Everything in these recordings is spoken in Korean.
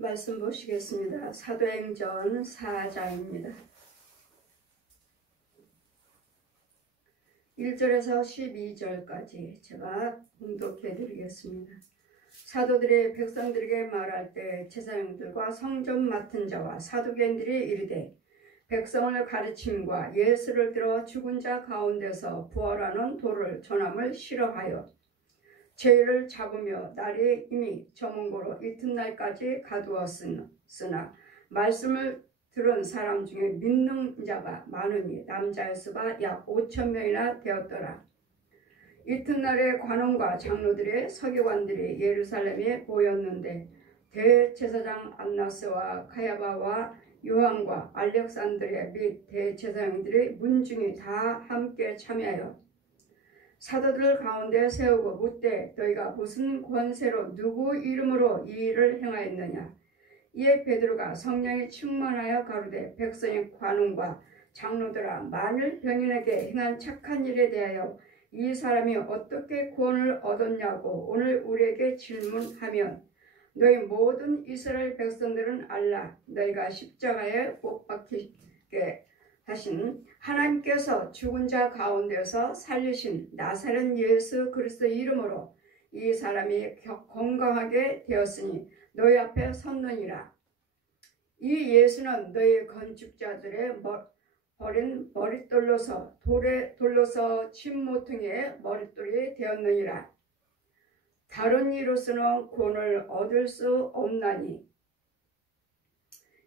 말씀 보시겠습니다. 사도행전 4장입니다. 1절에서 12절까지 제가 봉독해 드리겠습니다. 사도들이 백성들에게 말할 때 제사장들과 성전 맡은 자와 사두개인들이 이르되 백성을 가르침과 예수를 들어 죽은 자 가운데서 부활하는 도를 전함을 싫어하여 저희를 잡으며 날이 이미 저문 고로 이튿날까지 가두었으나 말씀을 들은 사람 중에 믿는 자가 많으니 남자의 수가 약 5,000명이나 되었더라. 이튿날에 관원과 장로들의 서기관들이 예루살렘에 모였는데 대제사장 안나스와 가야바와 요한과 알렉산드리아 및 대제사장들의 문중이 다 함께 참여하여 사도들 가운데 세우고 묻되 너희가 무슨 권세로 누구 이름으로 이 일을 행하였느냐. 이에 베드로가 성령이 충만하여 가로되 백성의 관원과 장로들아 만일 병인에게 행한 착한 일에 대하여 이 사람이 어떻게 구원을 얻었냐고 오늘 우리에게 질문하면 너희 모든 이스라엘 백성들은 알라. 너희가 십자가에 못 박히게 하신 하나님께서 죽은 자 가운데서 살리신 나사렛 예수 그리스도 이름으로 이 사람이 건강하게 되었으니 너희 앞에 섰느니라. 이 예수는 너희 건축자들의 버린 머릿돌로서 돌에 돌로서 침모퉁이의 머릿돌이 되었느니라. 다른 이로서는 구원을 얻을 수 없나니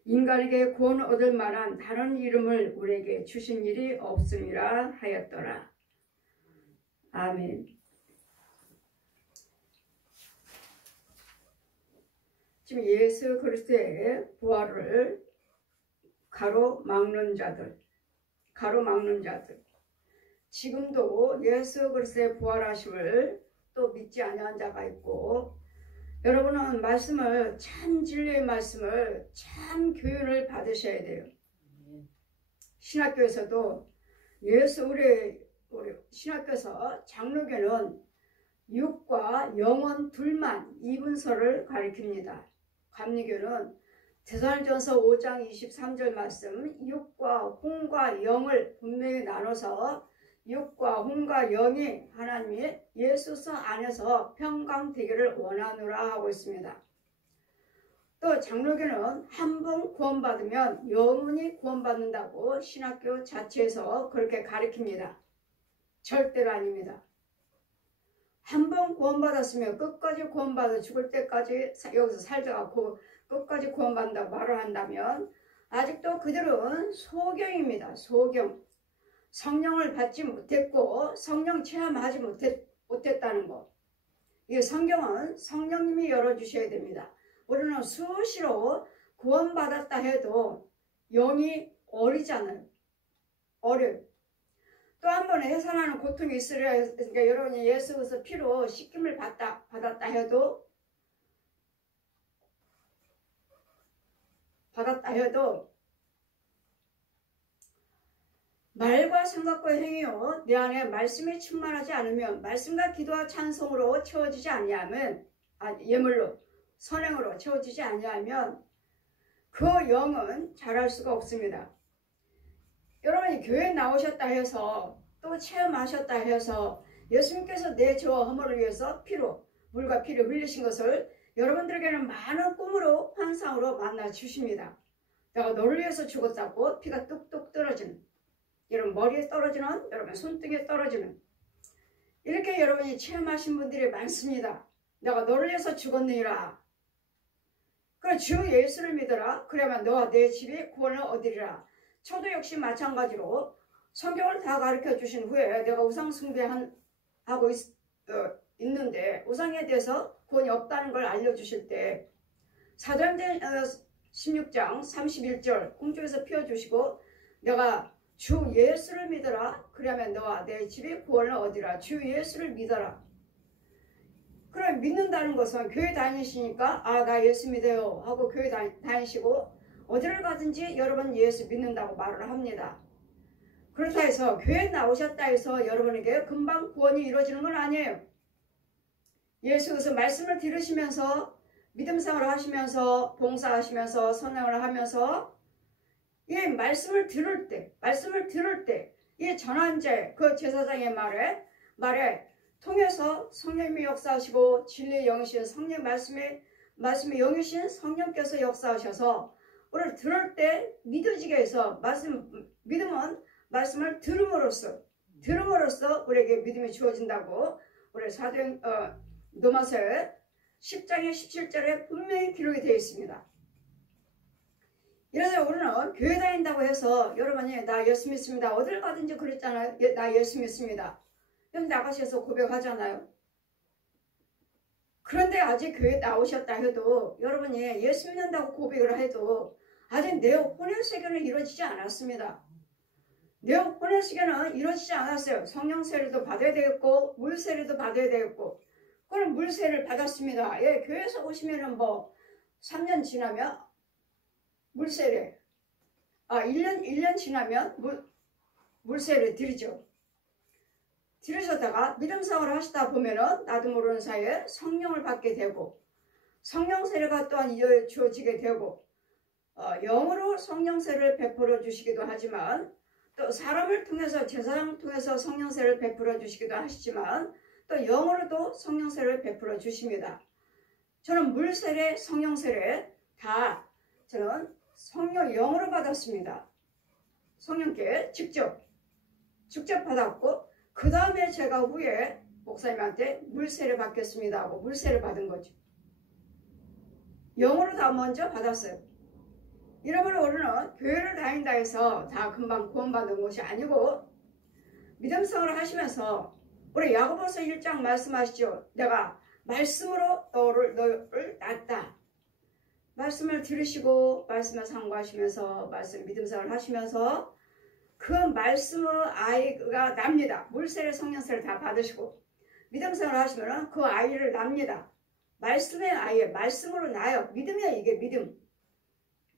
인간에게 구원 얻을 만한 다른 이름을 우리에게 주신 일이 없음이라 하였더라. 아멘. 지금 예수 그리스도의 부활을 가로막는 자들 지금도 예수 그리스도의 부활하심을 또 믿지 아니한 자가 있고 여러분은 말씀을 참 진리의 말씀을 참 교훈을 받으셔야 돼요. 신학교에서도 우리 신학교에서 장로교는 육과 영혼 둘만 이분서를 가리킵니다. 감리교는 데살로니가전서 5장 23절 말씀 육과 혼과 영을 분명히 나눠서 육과 혼과 영이 하나님이 예수서 안에서 평강되기를 원하노라 하고 있습니다. 또 장로교는 한 번 구원받으면 영원히 구원받는다고 신학교 자체에서 그렇게 가르칩니다. 절대로 아닙니다. 한 번 구원받았으면 끝까지 구원받아 죽을 때까지 여기서 살다가 끝까지 구원받는다고 말을 한다면 아직도 그들은 소경입니다. 소경. 성령을 받지 못했고 성령 체험하지 못했다는 것. 이 성경은 성령님이 열어주셔야 됩니다. 우리는 수시로 구원받았다 해도 영이 어리잖아요. 어려요. 또 한 번 해산하는 고통이 있으려 그러니까 여러분이 예수 그리스도 피로 씻김을 받았다 해도 말과 생각과 행위요 내 안에 말씀이 충만하지 않으면 말씀과 기도와 찬송으로 채워지지 아니하면 예물로 선행으로 채워지지 아니하면 그 영은 자랄 수가 없습니다. 여러분이 교회에 나오셨다 해서 또 체험하셨다 해서 예수님께서 내 죄와 허물을 위해서 물과 피를 흘리신 것을 여러분들에게는 많은 꿈으로 환상으로 만나 주십니다. 내가 너를 위해서 죽었다고 피가 뚝뚝 떨어지는 여러분 머리에 떨어지는 여러분 손등에 떨어지는 이렇게 여러분이 체험하신 분들이 많습니다. 내가 너를 위해서 죽었느니라. 그래 주 예수를 믿어라. 그러면 너와 내 집이 구원을 얻으리라. 저도 역시 마찬가지로 성경을 다 가르쳐 주신 후에 내가 우상 숭배하고 있는데 우상에 대해서 구원이 없다는 걸 알려주실 때 사도행전 16장 31절 공중에서 피워주시고 내가 주 예수를 믿어라. 그러면 너와 내 집이 구원을 얻으리라. 주 예수를 믿어라. 그럼 믿는다는 것은 교회 다니시니까 나 예수 믿어요 하고 교회 다니시고 어디를 가든지 여러분 예수 믿는다고 말을 합니다. 그렇다 해서 교회에 나오셨다 해서 여러분에게 금방 구원이 이루어지는 건 아니에요. 예수께서 말씀을 들으시면서 믿음 생활을 하시면서 봉사하시면서 선행을 하면서 이 말씀을 들을 때 이 전환제 그 제사장의 말에 통해서 성령님이 역사하시고 진리의 영이신 성령 말씀의 영이신 성령께서 역사하셔서 우리를 들을 때 믿어지게 해서 믿음은 말씀을 들음으로써 우리에게 믿음이 주어진다고 우리 사도행 로마서 10장의 17절에 분명히 기록이 되어 있습니다. 이래서 우리는 교회 다닌다고 해서 여러분이 나 예수 믿습니다. 어딜 가든지 그랬잖아요. 나 예수 믿습니다. 그럼 나가셔서 고백하잖아요. 그런데 아직 교회 나오셨다 해도 여러분이 예수 믿는다고 고백을 해도 아직 내 혼의 세계는 이루어지지 않았습니다. 내 혼의 세계는 이루어지지 않았어요. 성령 세례도 받아야 되겠고 물 세례도 받아야 되겠고 그럼 물 세례를 받았습니다. 예, 교회에서 오시면은 뭐 3년 지나면 물 세례 1년 지나면 물 세례 드리죠. 들으셨다가 믿음 생활을 하시다 보면은 나도 모르는 사이에 성령을 받게 되고 성령 세례가 또한 주어지게 되고 영으로 성령 세례를 베풀어 주시기도 하지만 또 사람을 통해서 제사장을 통해서 성령 세례를 베풀어 주시기도 하시지만 또 영으로도 성령 세례를 베풀어 주십니다. 저는 물 세례, 성령 세례 다 저는 성령 영으로 받았습니다. 성령께 직접 받았고 그 다음에 제가 후에 목사님한테 물세례 받겠습니다 하고 물세례 받은 거죠. 영으로 다 먼저 받았어요. 이러므로 우리는 교회를 다닌다 해서 다 금방 구원받은 것이 아니고 믿음 생활을 하시면서 우리 야고보서 1장 말씀하시죠. 내가 말씀으로 너를 낳았다. 말씀을 들으시고 말씀을 상고하시면서 믿음 생활을 하시면서 그 말씀의 아이가 납니다. 물세례 성령세례 다 받으시고 믿음 생활을 하시면 그 아이를 납니다. 말씀의 아이, 말씀으로 낳아요. 믿음이야 이게 믿음.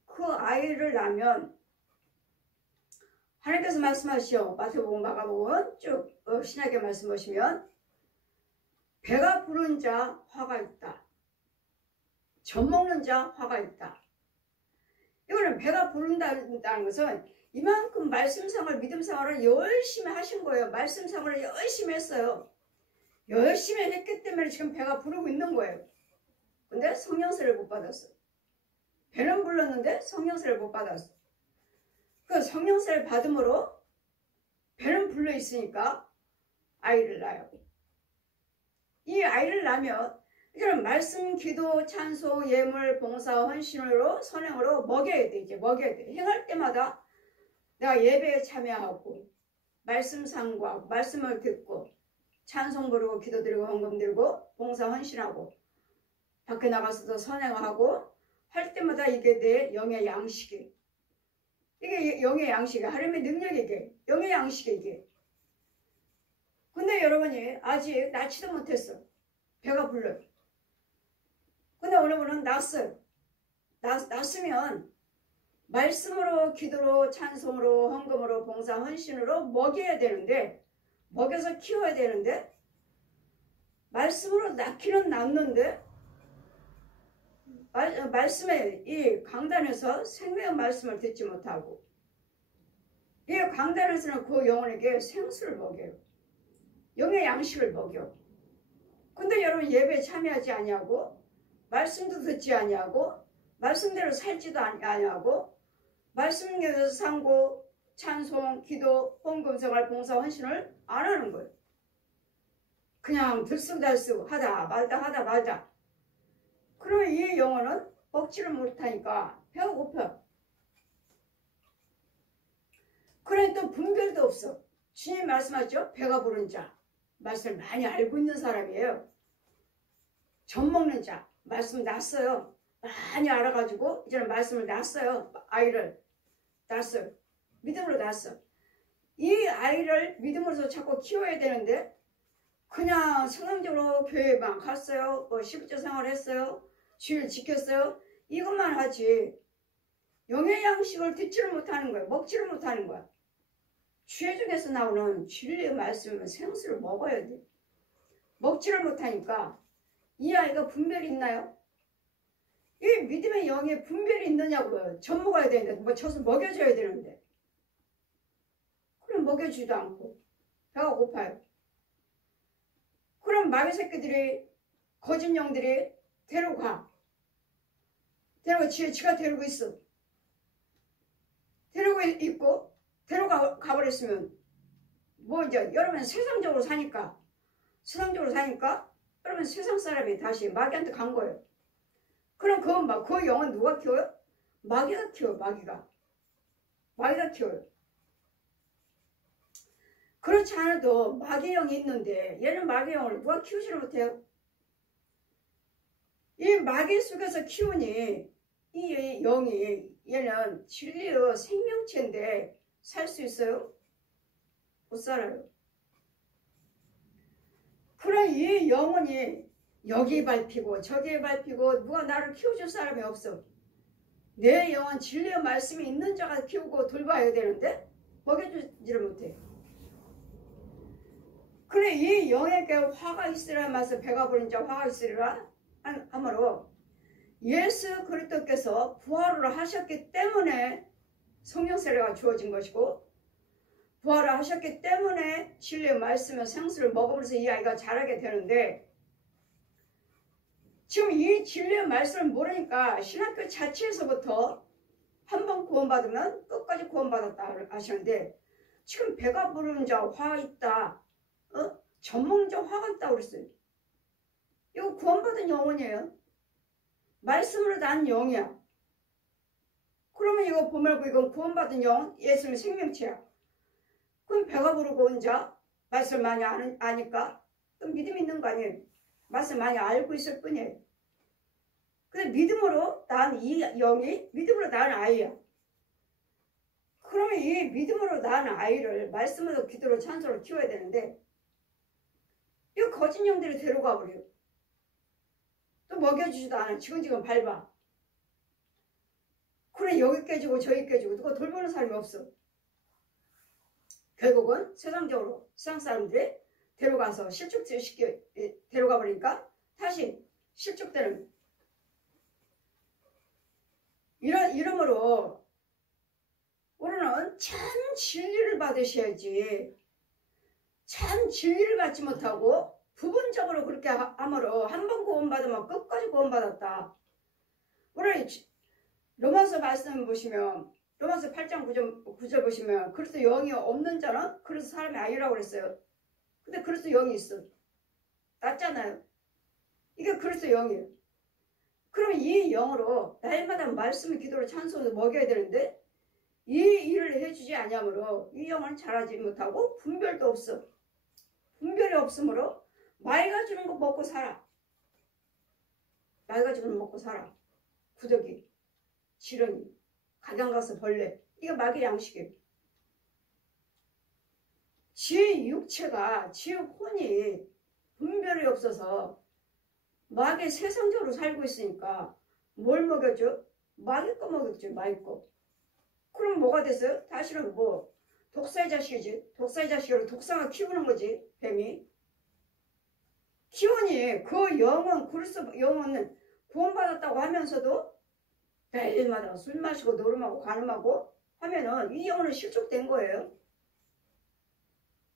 그 아이를 낳으면 하나님께서 말씀하시죠. 마태복음, 마가복음 쭉 신약에 말씀 보시면 배가 부른 자 화가 있다. 젖 먹는 자 화가 있다. 이거는 배가 부른다는 것은 이만큼 말씀생활, 믿음생활을 열심히 하신 거예요. 말씀생활을 열심히 했어요. 열심히 했기 때문에 지금 배가 부르고 있는 거예요. 근데 성령세를 못 받았어. 배는 불렀는데 성령세를 못 받았어. 그 성령세를 받음으로 배는 불러 있으니까 아이를 낳아요. 이 아이를 낳으면 이제는 말씀, 기도, 찬송, 예물, 봉사, 헌신으로 선행으로 먹여야 돼. 이제 먹여야 돼. 행할 때마다 내가 예배에 참여하고 말씀 상고하고 말씀을 듣고 찬송 부르고 기도 드리고 헌금 드리고 봉사 헌신하고 밖에 나가서도 선행하고 할 때마다 이게 내 영의 양식이 이게 영의 양식이 하나님의 능력이게 영의 양식이 이게. 근데 여러분이 아직 낳지도 못했어. 배가 불러요. 근데 어느 분은 낳았어요. 낳았으면 말씀으로 기도로 찬송으로 헌금으로 봉사 헌신으로 먹여야 되는데 먹여서 키워야 되는데 말씀으로 낳기는 낳는데 말씀에 이 강단에서 생명의 말씀을 듣지 못하고 이 강단에서는 그 영혼에게 생수를 먹여요. 영의 양식을 먹여. 근데 여러분 예배에 참여하지 아니하고 말씀도 듣지 아니하고 말씀대로 살지도 아니하고 말씀대로 상고 찬송, 기도, 헌금 생활, 봉사, 헌신을 안 하는 거예요. 그냥 들쑥날쑥 하다 말다 그러면 이 영혼은 먹지를 못하니까 배가 고파. 그래 또 분별도 없어. 주님 말씀하죠. 배가 부른 자. 말씀을 많이 알고 있는 사람이에요. 젖 먹는 자. 말씀 낳았어요. 많이 알아가지고 이제는 말씀을 낳았어요. 아이를 낳았어요. 믿음으로 낳았어. 이 아이를 믿음으로서 자꾸 키워야 되는데 그냥 성경적으로 교회만 갔어요. 뭐 11조 생활을 했어요. 주일 지켰어요. 이것만 하지. 영의 양식을 듣지를 못하는 거예요. 먹지를 못하는 거야. 주의 중에서 나오는 진리의 말씀은 생수를 먹어야 돼. 먹지를 못하니까 이 아이가 분별이 있나요? 이 믿음의 영에 분별이 있느냐고요. 젖 먹어야 되는데, 뭐 젖을 먹여줘야 되는데. 그럼 먹여주지도 않고 배가 고파요. 그럼 마귀 새끼들이, 거짓 영들이 데려가. 지가 데리고 있어. 데리고 있고 가버렸으면 뭐 이제 여러분 세상적으로 사니까 여러분 세상 사람이 다시 마귀한테 간 거예요. 그럼 그 영은 누가 키워요? 마귀가 키워요. 마귀가 키워요. 그렇지 않아도 마귀 영이 있는데 얘는 마귀 영을 누가 키우지를 못해요. 이 마귀 속에서 키우니 이 영이 얘는 진리의 생명체인데 살 수 있어요? 못 살아요. 그런 이 영혼이 여기 밟히고 저기 밟히고 누가 나를 키워줄 사람이 없어. 내 영은 진리의 말씀이 있는 자가 키우고 돌봐야 되는데 먹여주지를 못해. 그래 이 영에게 화가 있으라 마서 배가 부른 자 화가 있으리라 하므로 예수 그리스도께서 부활을 하셨기 때문에 성령 세례가 주어진 것이고 부활을 하셨기 때문에 진리의 말씀의 생수를 먹으면서 이 아이가 자라게 되는데 지금 이 진리의 말씀을 모르니까 신학교 자체에서부터 한 번 구원받으면 끝까지 구원받았다 하시는데 지금 배가 부르는 자 화 있다. 전문자 화가 있다고 그랬어요. 이거 구원받은 영혼이에요. 말씀으로 난 영이야. 그러면 이거 보면 이건 구원받은 영, 예수님의 생명체야. 그럼 배가 부르고 온 자, 말씀 많이 아니까 또 믿음이 있는 거 아니에요. 말씀 많이 알고 있을 뿐이에요. 근데 믿음으로 난 이 영이 믿음으로 낳은 아이야. 그러면 이 믿음으로 낳은 아이를 말씀으로 기도로 찬송으로 키워야 되는데 이거 거짓 영들이 데려가 버려요. 또 먹여주지도 않아. 지근지근 밟아. 그래 여기 깨지고 저기 깨지고 누가 돌보는 사람이 없어. 결국은 세상 사람들이 데려가서 실족시켜 데려가 버리니까 다시 실족되는 이러므로 우리는 참 진리를 받으셔야지. 참 진리를 받지 못하고 부분적으로 그렇게 함으로 한 번 구원받으면 끝까지 구원받았다. 우리 로마서 말씀 보시면 로마서 8장 9절 보시면 그리스도 영이 없는 자는 그리스도 사람이 아니라고 그랬어요. 근데 그리스도 영이 있어. 낫잖아요. 이게 그리스도 영이에요. 그럼 이 영으로 날마다 말씀을 기도로 찬송을 먹여야 되는데 이 일을 해주지 아니하므로 이 영은 자라지 못하고 분별도 없어. 분별이 없으므로 마귀가 주는 거 먹고 살아. 마귀가 주는 거 먹고 살아. 구더기, 지렁이, 가장 가서 벌레. 이게 마귀 양식이에요. 지 육체가, 지 혼이 분별이 없어서 마귀 세상적으로 살고 있으니까 뭘 먹여줘? 마귀 거 먹였죠. 마귀 거. 그럼 뭐가 됐어요? 다시는 뭐 독사의 자식이지. 독사의 자식으로 독사가 키우는 거지. 뱀이. 키우니 그 영은 그리스도 영은 구원받았다고 하면서도 매일마다 술 마시고 노름하고 관음하고 하면은 이 영혼은 실족된 거예요.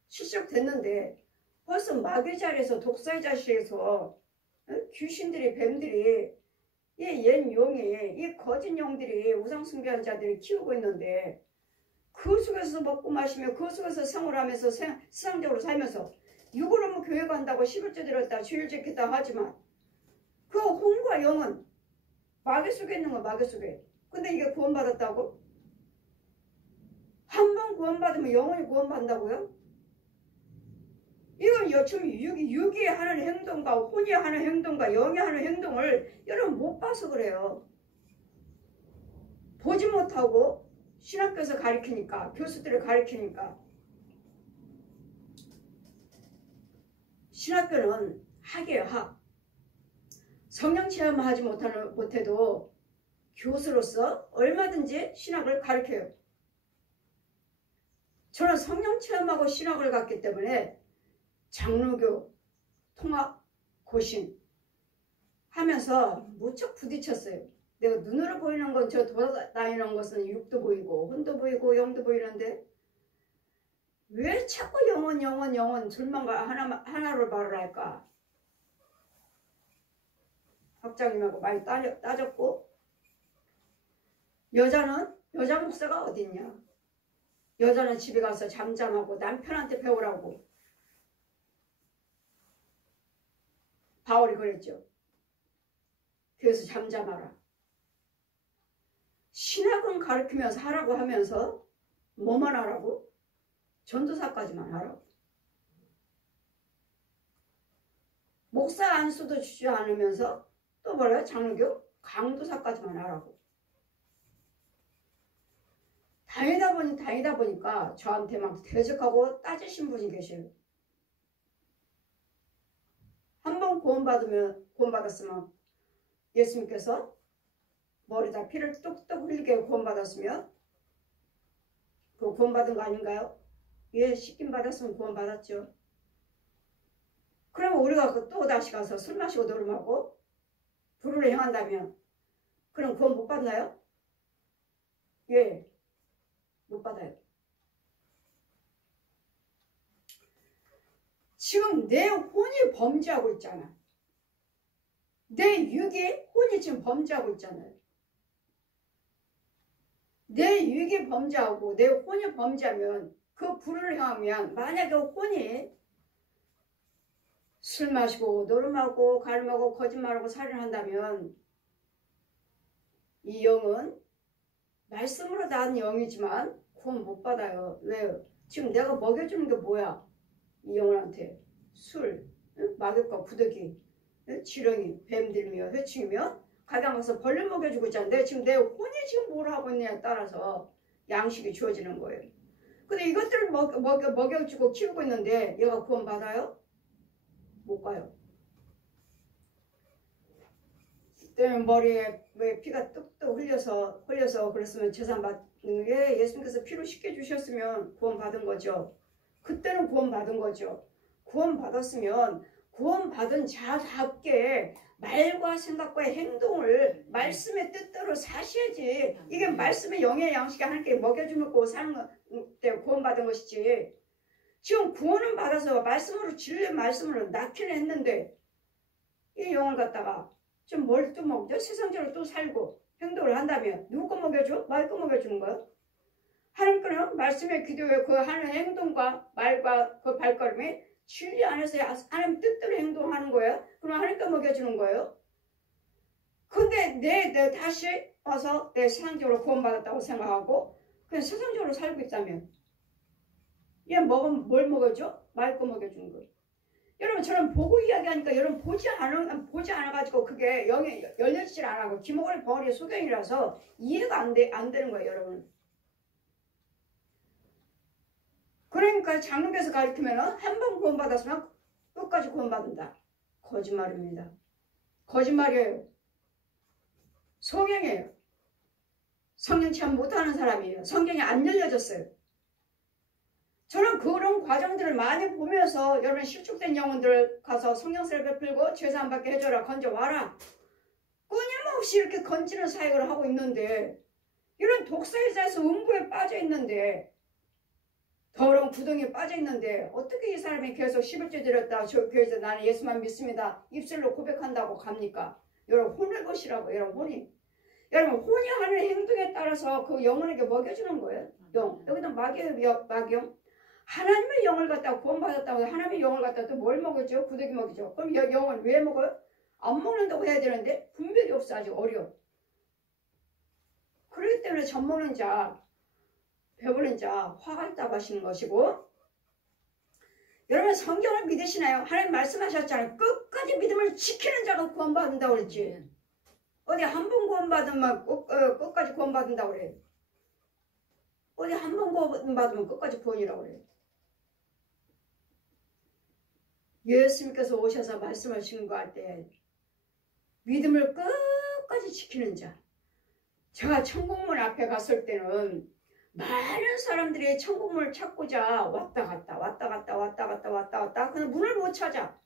실족됐는데 벌써 마귀 자리에서 독사의 자식에서 귀신들이 뱀들이 옛 용이 이 거짓 영들이 우상숭배한 자들이 키우고 있는데 그 속에서 먹고 마시며 그 속에서 생활하면서 세상적으로 살면서 육으로 뭐 교회 간다고 11조 들었다 주일 지켰다 하지만 그 혼과 영은 마귀 속에 있는 거 마귀 속에. 근데 이게 구원받았다고? 한 번 구원받으면 영원히 구원받는다고요? 이건 지금 육이 하는 행동과 혼이 하는 행동과 영이 하는 행동을 여러분 못 봐서 그래요. 보지 못하고 신학교에서 가르치니까 교수들을 가르치니까 신학교는 학이에요. 학. 성령 체험하지 못해도 교수로서 얼마든지 신학을 가르쳐요. 저는 성령 체험하고 신학을 갔기 때문에 장로교, 통합, 고신 하면서 무척 부딪혔어요. 내가 눈으로 보이는 건 저 돌아다니는 것은 육도 보이고 혼도 보이고 영도 보이는데 왜 자꾸 영혼 둘만 하나로 말을 할까? 학장님하고 많이 따졌고 여자 목사가 어딨냐? 여자는 집에 가서 잠잠하고 남편한테 배우라고 바울이 그랬죠. 그래서 잠잠하라. 신학은 가르치면서 하라고 하면서 뭐만 하라고? 전도사까지만 하라고. 목사 안수도 주지 않으면서 또 뭐래요? 장교? 강도사까지만 하라고. 다니다 보니까 저한테 막 대적하고 따지신 분이 계셔요. 한번 구원받았으면 예수님께서 머리다 피를 뚝뚝 흘리게 구원받았으면 그 구원받은 거 아닌가요? 예, 씻김 받았으면 구원받았죠. 그러면 우리가 또 다시 가서 술 마시고 노름하고 불의를 행한다면 그럼 구원 못 받나요? 예, 못 받아요. 지금 내 혼이 범죄하고 있잖아. 내 육이 혼이 지금 범죄하고 있잖아요. 내 육이 범죄하고 내 혼이 범죄하면 그 불을 행하면 만약에 혼이 술 마시고 노름하고 가늠하고 거짓말하고 살인한다면 이 영은 말씀으로 낳은 영이지만 구원 못 받아요. 왜요? 지금 내가 먹여주는 게 뭐야? 이 영혼한테 술, 마귀과 구더기, 지렁이, 뱀들이며 회충이며 가장 가서 벌레 먹여주고 있잖아. 지금 내 혼이 지금 뭘 하고 있냐에 따라서 양식이 주어지는 거예요. 근데 이것들을 먹여주고 키우고 있는데 얘가 구원 받아요? 못 가요. 때문에 머리에 왜 피가 뚝뚝 흘려서 그랬으면 재산 받는 게 예수님께서 피로 씻겨 주셨으면 구원 받은 거죠. 그때는 구원 받은 거죠. 구원 받았으면 구원 받은 자답게 말과 생각과 행동을 말씀의 뜻대로 사셔야지. 이게 말씀의 영의 양식이 하나님께 먹여주고 사는 때 구원 받은 것이지. 지금 구원은 받아서 말씀으로 진리의 말씀으로 낳기는 했는데 이 영을 갖다가 좀 뭘 또 먹죠? 세상적으로 또 살고 행동을 한다면 누구 거 먹여줘? 말 거 먹여주는 거야? 하나님께는 말씀의 기도에 그 하는 행동과 말과 그 발걸음이 진리 안에서 하나님 뜻대로 행동하는 거예요? 그럼 하나님께 먹여주는 거예요? 근데 내 다시 와서 내 세상적으로 구원받았다고 생각하고 그냥 세상적으로 살고 있다면 얘 뭘 먹여줘? 말 거 먹여주는 거예요. 여러분 저는 보고 이야기하니까 여러분 보지 않아가지고 그게 영이 열려지질 않아고 기목을 벙어리 소견이라서 이해가 안 되는 거예요 여러분. 그러니까 장로교에서 가르치면 한 번 구원받았으면 끝까지 구원받는다. 거짓말입니다. 거짓말이에요. 성경이에요. 성경 체험 못하는 사람이에요. 성경이 안 열려졌어요. 저는 그런 과정들을 많이 보면서 여러분 실축된 영혼들 가서 성령세를 베풀고 죄사 안 받게 해줘라 건져와라 끊임없이 이렇게 건지는 사역을 하고 있는데 이런 독사의자에서 음부에 빠져 있는데 더러운 구덩이에 빠져 있는데 어떻게 이 사람이 계속 11조 드렸다 저 교회에서 나는 예수만 믿습니다 입술로 고백한다고 갑니까? 여러분 혼을 보시라고 여러분 혼이 하는 행동에 따라서 그 영혼에게 먹여주는 거예요. 여기다 마귀영 하나님의 영을 갖다가 구원받았다고 하나님의 영을 갖다가 또 뭘 먹었죠? 구더기 먹이죠. 그럼 영을 왜 먹어요? 안 먹는다고 해야 되는데 분별이 없어. 아직 어려. 그렇기 때문에 젖먹는 자, 배부른 자, 화가 있다고 하시는 것이고 여러분 성경을 믿으시나요? 하나님 말씀하셨잖아요. 끝까지 믿음을 지키는 자가 구원받는다고 그랬지. 어디 한 번 구원받으면 끝까지 구원받는다고 그래. 어디 한 번 구원받으면 끝까지 구원이라고 그래. 예수님께서 오셔서 말씀을 증거할 때 믿음을 끝까지 지키는 자. 제가 천국문 앞에 갔을 때는 많은 사람들이 천국문을 찾고자 왔다 갔다 근데 문을 못 찾아.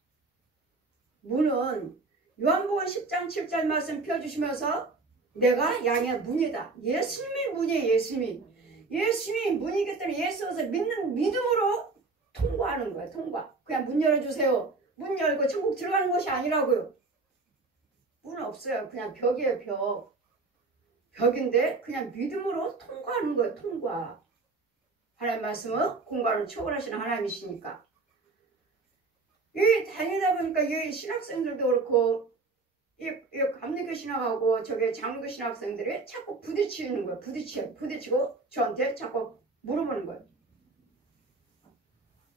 문은 요한복음 10장 7절 말씀 펴주시면서 내가 양의 문이다. 예수님이 문이에요. 예수님이 문이기 때문에 예수에서 믿음으로 통과하는 거야. 통과. 그냥 문 열어주세요. 문 열고 천국 들어가는 것이 아니라고요. 문 없어요. 그냥 벽이에요. 벽. 벽인데 그냥 믿음으로 통과하는 거예요. 통과. 하나님 말씀은 공간을 초월하시는 하나님이시니까. 여기 다니다 보니까 여기 신학생들도 그렇고 이 감리교 신학하고 저게 장로교 신학생들이 자꾸 부딪히는 거예요. 부딪히고 저한테 자꾸 물어보는 거예요.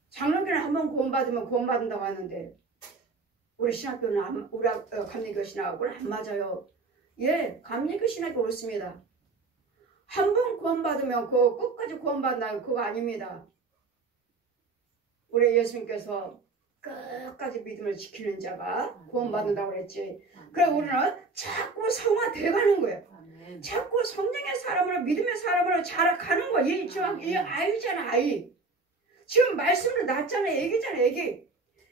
장로교는 한번 구원받으면 구원받는다고 하는데 우리 신학교는 우리 감리교 신학하고는 안 맞아요. 예, 감리교 신학이 옳습니다. 한 번 구원받으면 그거 끝까지 구원받는다는 그거 아닙니다. 우리 예수님께서 끝까지 믿음을 지키는 자가 구원받는다고 그랬지. 그래 우리는 자꾸 성화돼가는 거예요. 자꾸 성령의 사람으로 믿음의 사람으로 자라가는 거야. 이 아이잖아. 아이. 지금 말씀을 낳잖아. 애기잖아. 애기.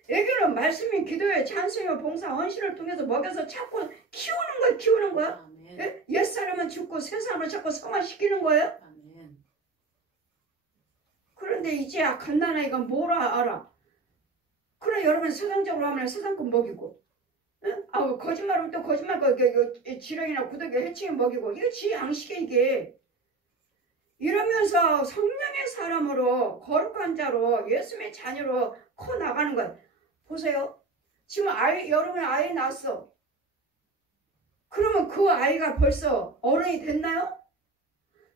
애기는 말씀이 기도에 찬송이와 봉사 헌신을 통해서 먹여서 자꾸 키우는 거야. 예? 옛사람은 죽고 새사람을 자꾸 성화시키는 거예요. 그런데 이제 갓난 아이가 뭘 알아. 그래 여러분 세상적으로 하면 세상권 먹이고 거짓말하면 또 거짓말 지렁이나 구더기 해치기 먹이고 이거 지 양식에 이게 이러면서 성령의 사람으로 거룩한 자로 예수님의 자녀로 커나가는 거야. 보세요. 지금 여러분 아이 낳았어. 그러면 그 아이가 벌써 어른이 됐나요?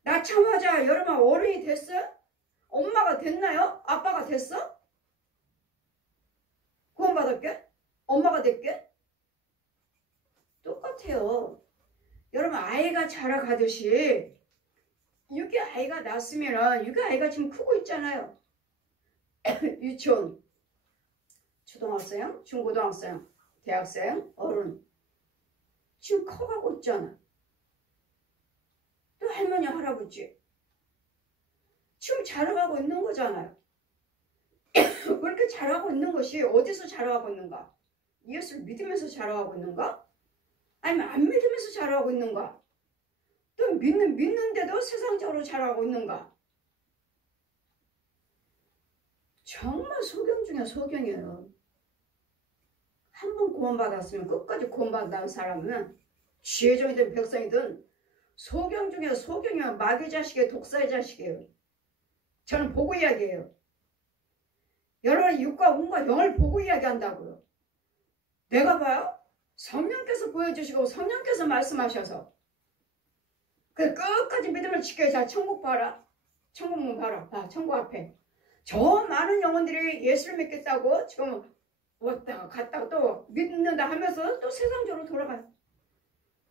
낳자마자 여러분 어른이 됐어요? 엄마가 됐나요? 아빠가 됐어? 구원받았게? 엄마가 됐게? 똑같아요. 여러분 아이가 자라가듯이 육의 아이가 낳았으면 육의 아이가 지금 크고 있잖아요. 유치원, 초등학생, 중고등학생, 대학생, 어른 지금 커가고 있잖아. 또 할머니, 할아버지 지금 자라가고 있는 거잖아요. 그렇게 자라고 있는 것이 어디서 자라가고 있는가? 예수를 믿으면서 자라가고 있는가? 아니면 안 믿으면서 자라가고 있는가? 또 믿는데도 세상적으로 자라가고 있는가? 정말 소경 중에 소경이에요. 한 번 구원받았으면 끝까지 구원받는 사람은 지혜정이든 백성이든 소경 중에 소경이면 마귀 자식이에요. 독사의 자식이에요. 저는 보고 이야기해요. 여러분이 육과 운과 영을 보고 이야기한다고요. 내가 봐요. 성령께서 보여주시고 성령께서 말씀하셔서 끝까지 믿음을 지켜야 자 천국 봐라. 천국문 봐라. 천국 앞에 저 많은 영혼들이 예수를 믿겠다고 지금 왔다가 갔다가 또 믿는다 하면서 또 세상적으로 돌아가요.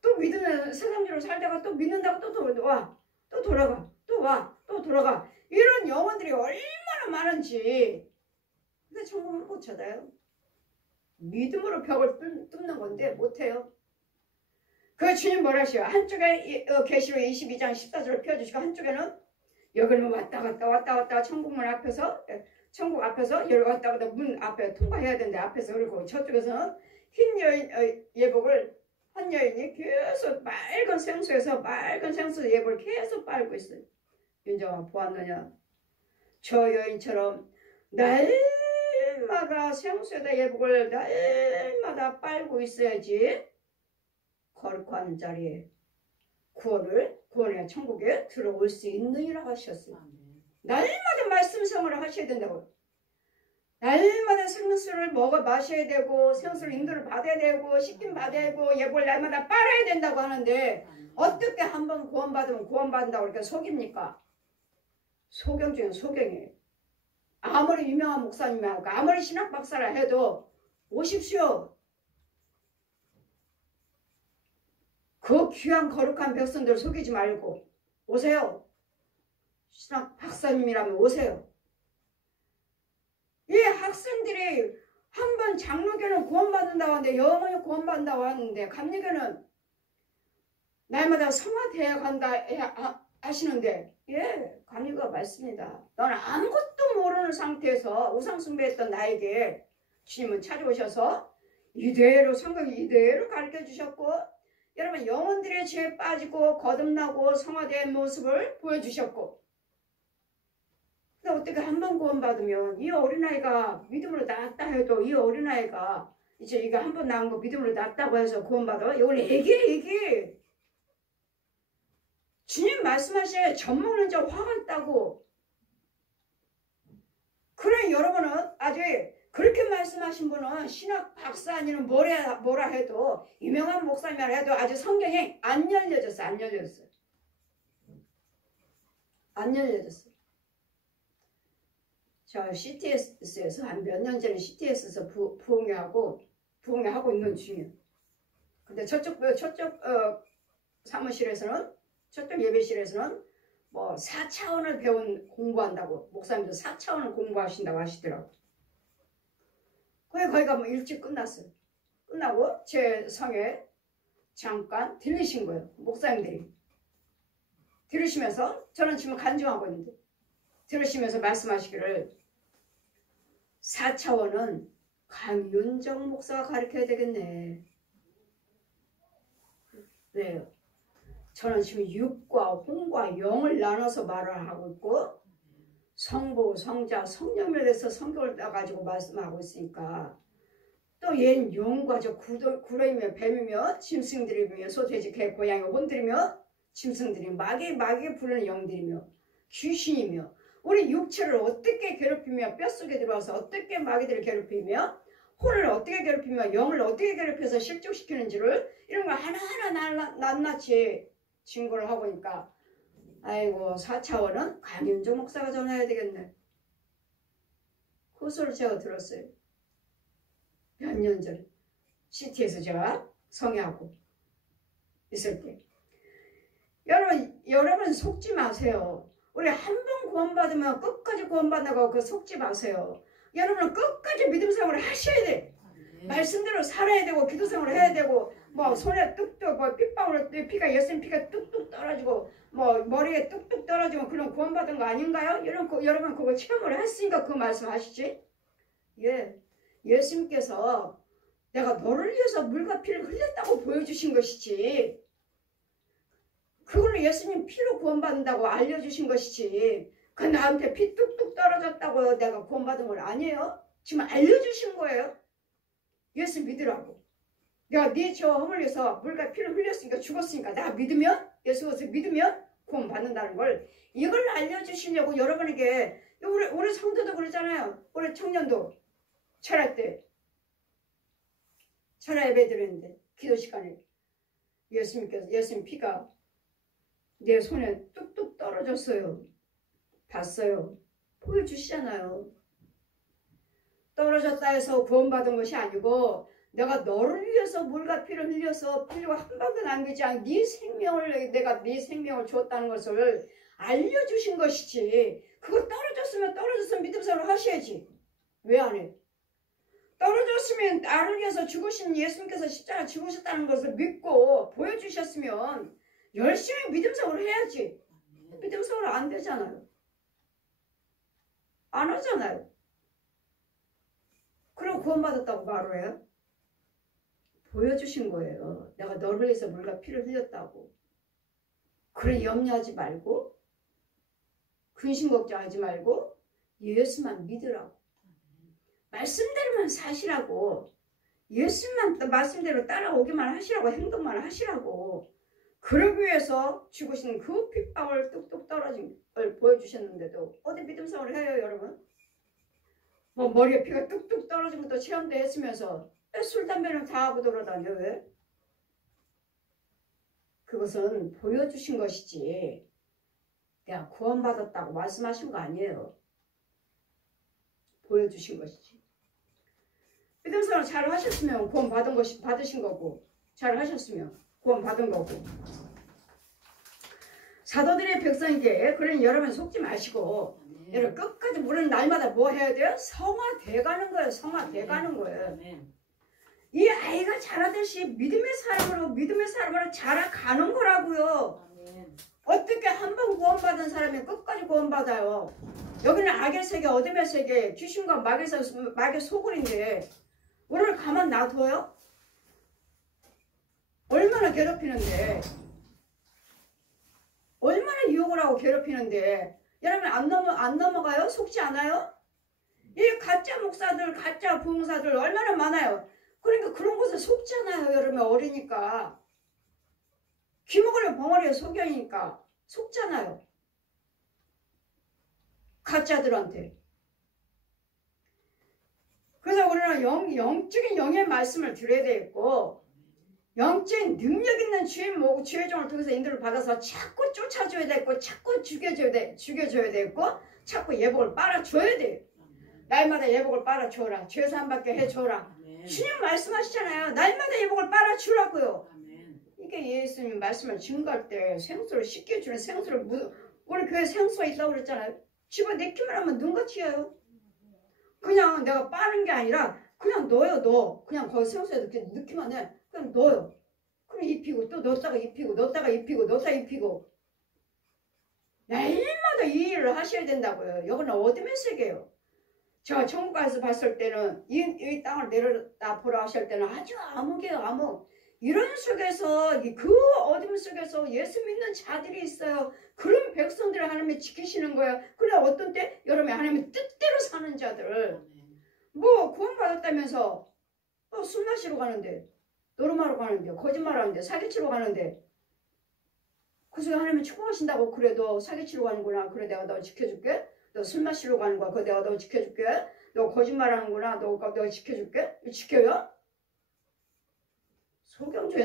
또 믿는 세상적으로 살다가 또 믿는다고 또 와. 또 돌아가. 또 와. 또 돌아가. 이런 영혼들이 얼마나 많은지. 근데 천국은 못 찾아요. 믿음으로 벽을 뚫는 건데 못해요. 그 주님 뭐라 하시오? 한쪽에 계시록 22장 14절을 펴주시고 한쪽에는 여기는 왔다 갔다 천국문 앞에서 천국 앞에서 여기 왔다 갔다 문 앞에 통과해야 되는데 앞에서 그리고 저쪽에서는 흰 여인 예복을 한 여인이 계속 맑은 생수에서 예복을 계속 빨고 있어요. 윤정아 보았느냐? 저 여인처럼 날마다 생수에다 예복을 날마다 빨고 있어야지 거룩한 자리에 구원의 천국에 들어올 수 있느니라 하셨어요. 날마다 말씀 생활을 하셔야 된다고요. 날마다 생수를 마셔야 되고 생수를 인도를 받아야 되고 씻김 받아야 되고 예복을 날마다 빨아야 된다고 하는데 어떻게 한번 구원받으면 구원받는다고 이렇게 속입니까? 소경 중에 소경이에요. 아무리 유명한 목사님이고 아무리 신학 박사라 해도 오십시오. 그 귀한 거룩한 백성들 속이지 말고 오세요. 신학 박사님이라면 오세요. 이 학생들이 한번 장로교는 구원받는다고 하는데 영원히 구원받는다고 하는데 감리교는 날마다 성화되어 간다 하시는데 예, 감리교가 맞습니다. 너는 아무것도 모르는 상태에서 우상숭배했던 나에게 주님은 찾아오셔서 이대로 성경 이대로 가르쳐 주셨고 여러분 영혼들의 죄에 빠지고 거듭나고 성화된 모습을 보여주셨고, 근데 어떻게 한 번 구원받으면 이 어린아이가 믿음으로 낳았다 해도 이 어린아이가 이제 이거 한 번 낳은 거 믿음으로 낳았다고 해서 구원받아? 이건 애기. 주님 말씀하시에 젖먹는 자 화가 있다고. 그래 여러분은 아직 그렇게 말씀하신 분은 신학 박사 아니면 뭐라 해도 유명한 목사님이라 해도 아직 성경이 안 열려졌어. 저 CTS에서 한 몇 년 전에 CTS에서 부흥회하고 있는 중이에요. 근데 저쪽 사무실에서는, 저쪽 예배실에서는 뭐 4차원을 공부한다고, 목사님도 4차원을 공부하신다고 하시더라고. 거기가 뭐 일찍 끝났어요. 끝나고 제 성에 잠깐 들리신 거예요. 목사님들이 들으시면서, 저는 지금 간증하고 있는데 들으시면서 말씀하시기를 4차원은 강윤정 목사가 가르쳐야 되겠네. 왜요? 저는 지금 육과 홍과 영을 나눠서 말을 하고 있고 성부, 성자, 성령에 대해서 성경을 따가지고 말씀하고 있으니까, 또 얘는 용과 저 구레이며 뱀이며 짐승들이며 소돼지 개 고양이 혼들이며 짐승들이 마귀 부르는 영들이며 귀신이며 우리 육체를 어떻게 괴롭히며 뼛속에 들어와서 어떻게 마귀들을 괴롭히며 혼을 어떻게 괴롭히며 영을 어떻게 괴롭혀서 실족시키는지를 이런 걸 하나하나 낱낱이 증거를 하고 있으니까, 아이고 4차원은 강윤정 목사가 전해야 되겠네. 그 소리를 제가 들었어요. 몇 년 전에 CT에서 제가 성회하고 있을 때. 여러분 속지 마세요. 우리 한 번 구원받으면 끝까지 구원받는다고 그 속지 마세요. 여러분은 끝까지 믿음 생활을 하셔야 돼. 말씀대로 살아야 되고 기도 생활을 해야 되고, 뭐 손에 뚝뚝 뭐 핏방울로 피가 예수님 피가 뚝뚝 떨어지고 뭐 머리에 뚝뚝 떨어지면 그런 구원받은 거 아닌가요? 여러분 그거 체험을 했으니까 그 말씀하시지. 예, 예수님께서 내가 너를 위해서 물과 피를 흘렸다고 보여주신 것이지, 그걸로 예수님 피로 구원받는다고 알려주신 것이지, 그 나한테 피 뚝뚝 떨어졌다고 내가 구원받은 건 아니에요. 지금 알려주신 거예요. 예수 믿으라고. 내가 네 죄와 허물 위해서 물과 피를 흘렸으니까, 죽었으니까 내가 믿으면, 예수께서 믿으면 구원받는다는 걸, 이걸 알려주시려고 여러분에게, 우리 성도도 그러잖아요. 우리 청년도 철야 때 철야 예배 드렸는데 기도 시간에 예수님 피가 내 손에 뚝뚝 떨어졌어요. 봤어요. 보여주시잖아요. 떨어졌다 해서 구원받은 것이 아니고, 내가 너를 위해서 물과 피를 흘려서 피가 한 방도 남기지 않고 내가 네 생명을 줬다는 것을 알려주신 것이지, 그거 떨어졌으면 믿음생활을 하셔야지. 왜 안 해? 떨어졌으면 나를 위해서 죽으신 예수님께서 십자가 죽으셨다는 것을 믿고 보여주셨으면 열심히 믿음생활을 해야지. 믿음생활 안 되잖아요. 안 하잖아요. 그리고 구원받았다고 말을 해요? 보여주신 거예요. 내가 너를 위해서 물과 피를 흘렸다고. 그래 염려하지 말고, 근심 걱정하지 말고 예수만 믿으라고. 말씀대로만 사시라고. 예수만 말씀대로 따라오기만 하시라고. 행동만 하시라고. 그러기 위해서 죽으신 그 핏방울 뚝뚝 떨어진 걸 보여주셨는데도 어디 믿음생활을 해요 여러분? 뭐 머리에 피가 뚝뚝 떨어진 것도 체험도 했으면서 술, 담배는 다 하고 돌아다녀. 왜? 그것은 보여주신 것이지 내가 구원받았다고 말씀하신 거 아니에요. 보여주신 것이지. 믿음생활 잘 하셨으면 구원 받으신 거고, 잘 하셨으면 구원 받은 거고. 사도들의 백성에게 그러니 여러분 속지 마시고, 여러분 끝까지 우리는 날마다 뭐 해야 돼요? 성화돼 가는 거예요. 성화돼 가는 거예요. 이 아이가 자라듯이 믿음의 삶으로 자라가는 거라고요. 어떻게 한 번 구원받은 사람이 끝까지 구원받아요? 여기는 악의 세계, 어둠의 세계, 귀신과 마귀의 소굴인데 우리를 가만 놔둬요? 얼마나 괴롭히는데, 얼마나 유혹을 하고 괴롭히는데, 여러분 안 넘어가요? 속지 않아요? 이 가짜 목사들, 가짜 부흥사들 얼마나 많아요. 그러니까 그런 것을 속잖아요. 여러분 어리니까. 귀머거리 벙어리에 속여니까 속잖아요. 가짜들한테. 그래서 우리는 영적인 영의 말씀을 드려야 되겠고, 영적인 능력 있는 주의 종을 통해서 인도를 받아서 자꾸 쫓아줘야 되고, 자꾸 죽여줘야 되고, 자꾸 예복을 빨아줘야 돼요. 날마다 예복을 빨아줘라. 죄사함받게 해줘라. 주님 말씀하시잖아요. 날마다 예복을 빨아주라고요. 이게 예수님 말씀을 증거할 때 생수를 씻겨주는 생수를 우리 교회 생수가 있다고 그랬잖아요. 집어넣기만 하면 눈같이 해요. 그냥 내가 빠는 게 아니라 그냥 넣어요. 그냥 거기 생수에 이렇게 넣기만 해. 그냥 넣어요. 그럼 입히고 또 넣었다가 입히고 넣었다가 입히고 날마다 이 일을 하셔야 된다고요. 이거는 어둠의 세계예요. 제가 천국 가서 봤을 때는 이 땅을 내려다 보라 하실 때는 아주 암흑이에요. 암흑. 이런 속에서 그 어둠 속에서 예수 믿는 자들이 있어요. 그런 백성들을 하나님이 지키시는 거예요. 그러나 어떤 때 여러분이 하나님의 뜻대로 사는 자들 뭐 구원받았다면서 술 마시러 가는데 노름하러 가는데 거짓말하는데 사기치러 가는데 그 속에 하나님이 축복하신다고 그래 너 사기치러 가는구나 그래 내가 너 지켜줄게. 너 술 마시러 가는 거야 그래 내가 너 지켜줄게. 너 거짓말하는구나 너 지켜줄게. 지켜요?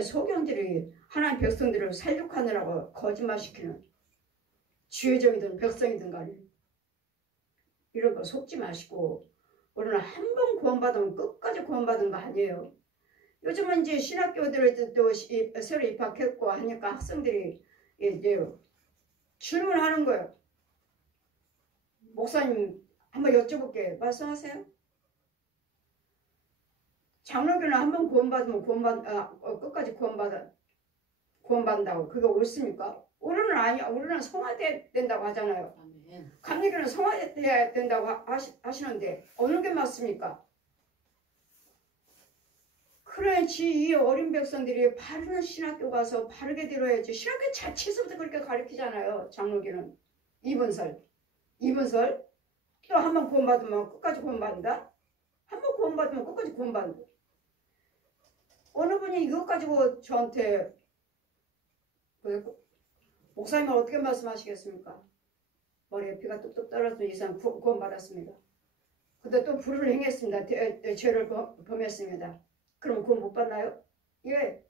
소경들이 하나님 백성들을 살육하느라고 거짓말시키는 주의종이든 백성이든 간에 이런 거 속지 마시고 우리는 한 번 구원받으면 끝까지 구원받은 거 아니에요. 요즘은 이제 신학교들을 또 새로 입학했고 하니까 학생들이 이제 질문하는 거예요. 목사님 한번 여쭤볼게요. 말씀하세요. 장로교는 한 번 구원받으면 끝까지 구원받는다고 그게 옳습니까? 우리는 아니야. 우리는 성화돼야 된다고 하잖아요. 감리교는 성화돼야 된다고 하시는데 어느 게 맞습니까? 그래야지 이 어린 백성들이 바른 신학교 가서 바르게 들어야지. 신학교 자체에서부터 그렇게 가르치잖아요. 장로교는 이분설 또 한 번 구원받으면 끝까지 구원받는다. 한 번 구원받으면 끝까지 구원받는다. 어느 분이 이것 가지고 저한테 목사님은 어떻게 말씀하시겠습니까? 머리에 피가 뚝뚝 떨어지는 이상 구원받았습니다. 근데 또 불을 행했습니다. 죄를 범했습니다. 그럼 구원 못 받나요? 예.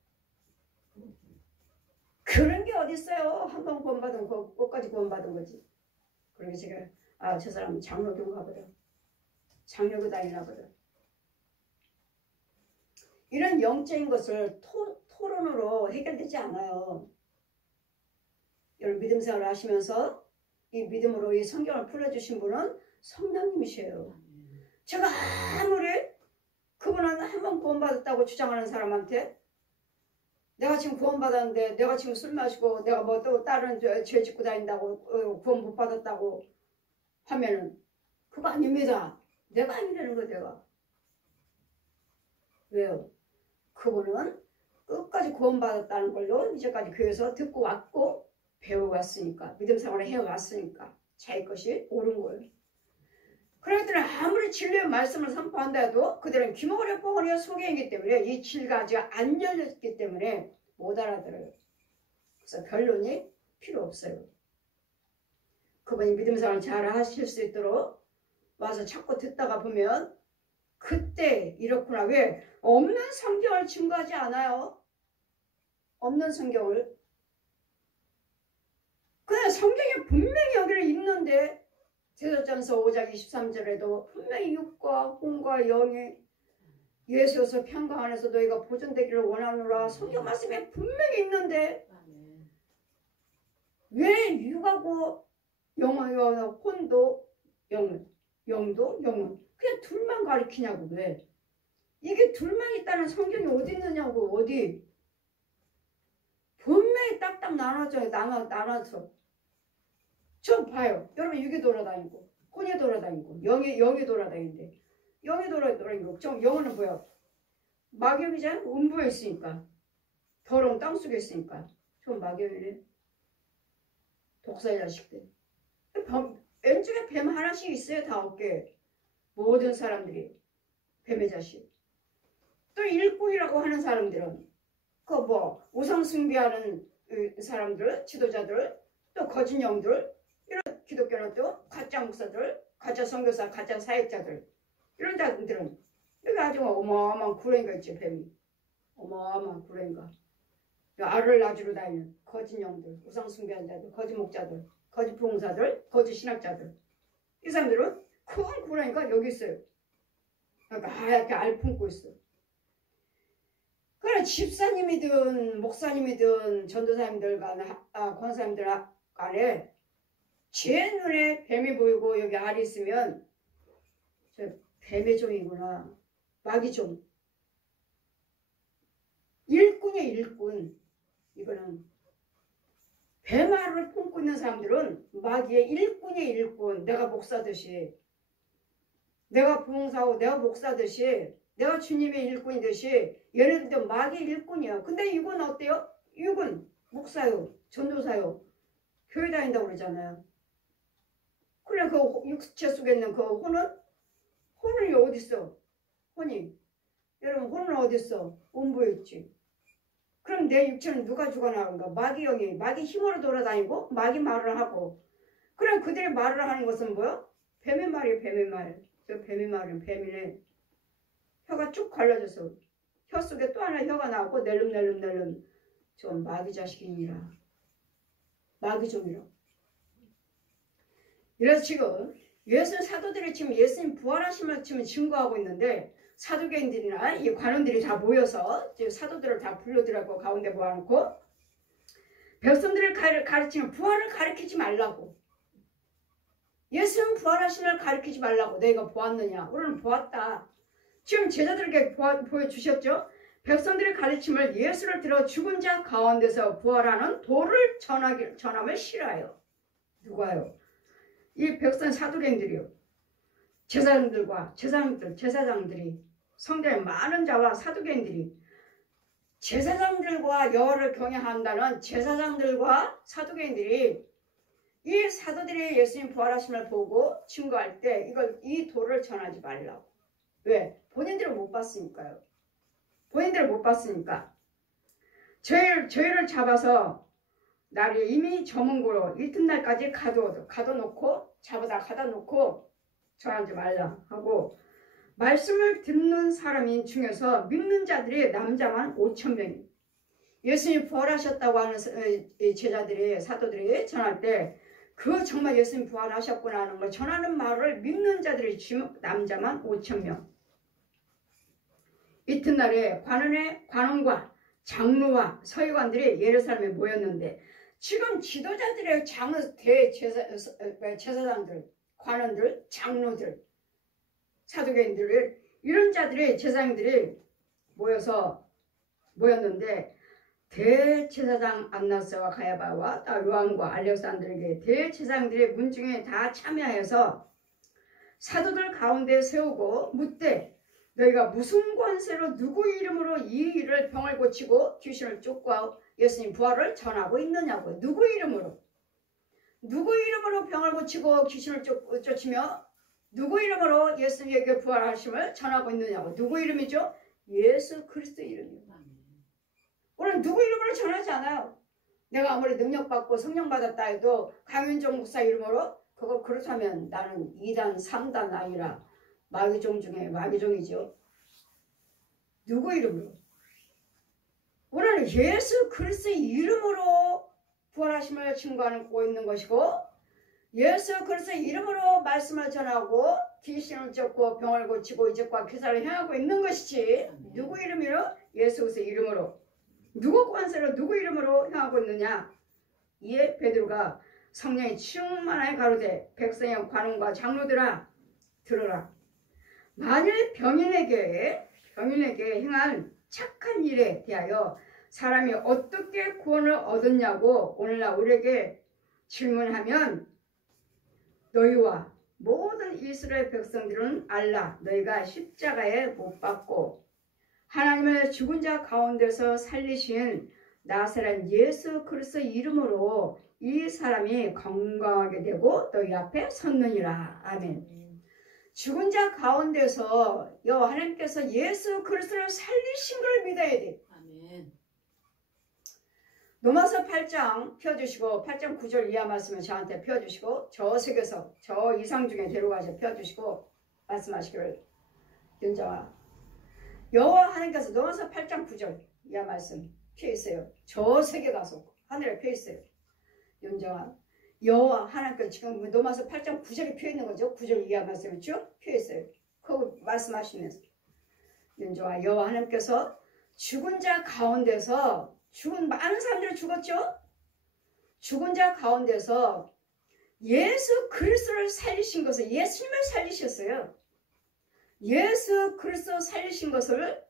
그런 게 어딨어요. 한 번 구원받은 끝까지 구원받은 거지. 그러게 제가 저 사람은 장로교인가 보다. 장로교 다니나 보다. 이런 영적인 것을 토론으로 해결되지 않아요. 여러분 믿음 생활을 하시면서 이 믿음으로 이 성경을 풀어주신 분은 성령님이셔요. 제가 아무리 그분은 한 번 구원받았다고 주장하는 사람한테 내가 지금 구원받았는데 내가 지금 술 마시고 내가 뭐 또 다른 죄 짓고 다닌다고 구원 못 받았다고 하면은 그거 아닙니다. 내가 아니라는 거 내가. 왜요? 그분은 끝까지 구원받았다는 걸로 이제까지 교회에서 듣고 왔고 배워왔으니까 믿음 생활을 해왔으니까 자기 것이 옳은 거예요. 그랬더니 아무리 진리의 말씀을 선포한다 해도 그들은 귀머거리 뻥어리의 소경이기 때문에 이 진리가 아직 안 열렸기 때문에 못 알아들어요. 그래서 결론이 필요 없어요. 그분이 믿음 생활을 잘 하실 수 있도록 와서 자꾸 듣다가 보면 그때 이렇구나. 왜? 없는 성경을 증거하지 않아요. 없는 성경을. 그냥 성경에 분명히 여기를 읽는데 디도전서 5장 23절에도 분명히 육과 혼과 영이 예수여서 평강 안에서 너희가 보존되기를 원하노라. 성경 말씀에 분명히 있는데 왜 육하고 영은 혼도 영도 영은 그냥 둘만 가리키냐고. 왜? 이게 둘만 있다는 성경이 어디 있느냐고. 어디 분명히 딱딱 나눠져요. 나눠서 저 봐요. 여러분 육이 돌아다니고 혼이 돌아다니고 영이 돌아다니는데 영이 돌아다니고 좀 영은 뭐야? 마귀이잖아요. 음부에 있으니까 더러운 땅속에 있으니까. 저 마귀네. 독사의 자식들. 왼쪽에 뱀 하나씩 있어요. 다 어깨에. 모든 사람들이. 뱀의 자식. 또 일꾼이라고 하는 사람들은 그 뭐 우상 숭배하는 사람들, 지도자들, 또 거짓 영들, 이런 기독교는 또 가짜 목사들, 가짜 선교사, 가짜 사역자들, 이런 자들은 여기 아주 어마어마한 구렁이가 있죠. 뱀이. 어마어마한 구렁이가. 알을 낳아주러 다니는 거짓 영들, 우상 숭배하는 자들, 거짓 목자들, 거짓 부흥사들, 거짓 신학자들. 이 사람들은 큰 구렁이가 여기 있어요. 그러니까 하얗게 알 품고 있어. 그러나 집사님이든 목사님이든 전도사님들 간에 권사님들 간에 제 눈에 뱀이 보이고 여기 알이 있으면 저 뱀의 종이구나. 마귀 종. 일꾼이야 일꾼. 이거는 뱀알을 품고 있는 사람들은 마귀의 일꾼이야 일꾼. 내가 목사듯이, 내가 부흥사고 내가 목사듯이, 내가 주님의 일꾼이듯이 얘네들도 마귀의 일꾼이야. 근데 이건 어때요? 이건 목사요, 전도사요, 교회 다닌다고 그러잖아요. 그래 그 육체 속에 있는 그 혼은 어디 있어? 혼이. 여러분 혼은 어디 있어? 온부에 있지. 그럼 내 육체는 누가 죽어나가는가? 마귀 영이, 마귀 힘으로 돌아다니고 마귀 말을 하고. 그럼 그들이 말을 하는 것은 뭐야? 뱀의 말이에요. 뱀의 말. 저 뱀의 말은 뱀이네. 혀가 쭉 갈라져서 혀 속에 또 하나 혀가 나오고 낼름낼름낼름. 좀 마귀 자식이니라. 마귀 종이라. 이래서 지금 예수 사도들이 지금 예수님 부활하심을 지금 증거하고 있는데 사도계인들이나 이 관원들이 다 모여서 지금 사도들을 다 불러들라고 가운데 모아놓고 백성들을 가르치는 부활을 가르치지 말라고. 예수는 부활하심을 가르치지 말라고. 너희가 보았느냐? 우리는 보았다. 지금 제자들에게 보여주셨죠? 백성들의 가르침을 예수를 들어 죽은 자 가운데서 부활하는 도를 전함을 싫어요. 누가요? 이 백성 사도행들이요. 제사장들이 성전에 많은 자와 사도행들이 제사장들과 여호와를 경외한다는 제사장들과 사도행들이 이 사도들이 예수님 부활하심을 보고 증거할 때 이 도를 전하지 말라고. 왜? 본인들은 못 봤으니까요. 본인들은 못 봤으니까. 저희를 잡아서 날이 이미 저문 고로 이튿날까지 가둬놓고 잡아다 가둬놓고 저하지 말라 하고 말씀을 듣는 사람인 중에서 믿는 자들이 남자만 5,000명이 예수님 부활하셨다고 하는 제자들이 사도들이 전할 때 그 정말 예수님 부활하셨구나 하는 걸 전하는 말을 믿는 자들이 남자만 5,000명. 이튿날에 관원과 장로와 서기관들이 예루살렘에 모였는데 지금 지도자들의 제사장들, 관원들, 장로들, 사도계인들 이런 자들이 제사장들이 모였는데 대제사장 안나스와 가야바와 요한과 알렉산더에게 대제사장들의 문중에 다 참여하여서 사도들 가운데 세우고 묻되 너희가 무슨 권세로 누구 이름으로 이 일을 병을 고치고 귀신을 쫓고 예수님 부활을 전하고 있느냐고. 누구 이름으로 병을 고치고 귀신을 쫓으며 누구 이름으로 예수님에게 부활하심을 전하고 있느냐고. 누구 이름이죠? 예수 그리스도 이름이요. 우리는 누구 이름으로 전하지 않아요. 내가 아무리 능력받고 성령 받았다 해도 강윤종 목사 이름으로 그렇다면 나는 2단 3단 아니라 마귀종 중에 마귀종이죠. 누구 이름으로? 우리는 예수 그리스도의 이름으로 부활하심을 증거하고 있는 것이고 예수 그리스도의 이름으로 말씀을 전하고 귀신을 쫓고 병을 고치고 이적과 기사를 행하고 있는 것이지 누구 이름으로? 예수 그리스도의 이름으로. 누구 권세로 누구 이름으로 행하고 있느냐? 이에 베드로가 성령이 충만하게 가로되 백성의 관원과 장로들아 들어라. 만일 병인에게 행한 착한 일에 대하여 사람이 어떻게 구원을 얻었냐고 오늘날 우리에게 질문하면 너희와 모든 이스라엘 백성들은 알라. 너희가 십자가에 못 박고 하나님의 죽은 자 가운데서 살리신 나사렛 예수 그리스도 이름으로 이 사람이 건강하게 되고 너희 앞에 섰느니라. 아멘. 죽은 자 가운데서 여호와 하나님께서 예수 그리스도를 살리신 걸 믿어야 돼. 아멘. 로마서 8장 펴주시고 8장 9절 이하 말씀을 저한테 펴주시고 저 색에서 저 이상 중에 데려가서 펴주시고 말씀하시기를 윤정아 여호와 하나님께서 로마서 8장 9절 이하 말씀 펴있어요. 저 색에 가서 하늘에 펴있어요. 윤정아 여호와 하나님께서 지금 로마서 8장 9절에 펴있는 거죠. 9절 이하 말씀을 쭉 펴있어요. 그거 말씀하시면서 윤정아 여호와 하나님께서 죽은 자 가운데서 죽은 많은 사람들이 죽었죠. 죽은 자 가운데서 예수 그리스도를 살리신 것을 예수님을 살리셨어요. 예수 그리스도 살리신 것을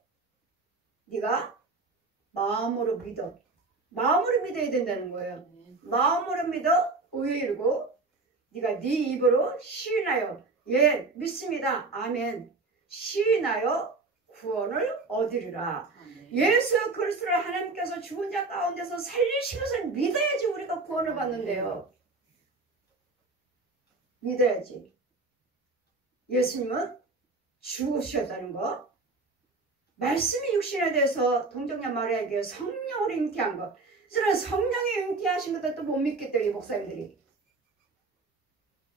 네가 마음으로 믿어. 마음으로 믿어야 된다는 거예요. 마음으로 믿어 의에 이르고 네가 네 입으로 시인하여 예 믿습니다. 아멘. 시인하여 구원을 얻으리라. 예수 그리스도를 하나님께서 죽은 자 가운데서 살리신 것을 믿어야지 우리가 구원을 받는데요. 믿어야지. 예수님은 죽으셨다는 거. 말씀이 육신에 대해서 동정녀 마리아에게 성령으로 잉태한 거. 저는 성령이 잉태하신 것도 또 못 믿겠대요. 이 목사님들이.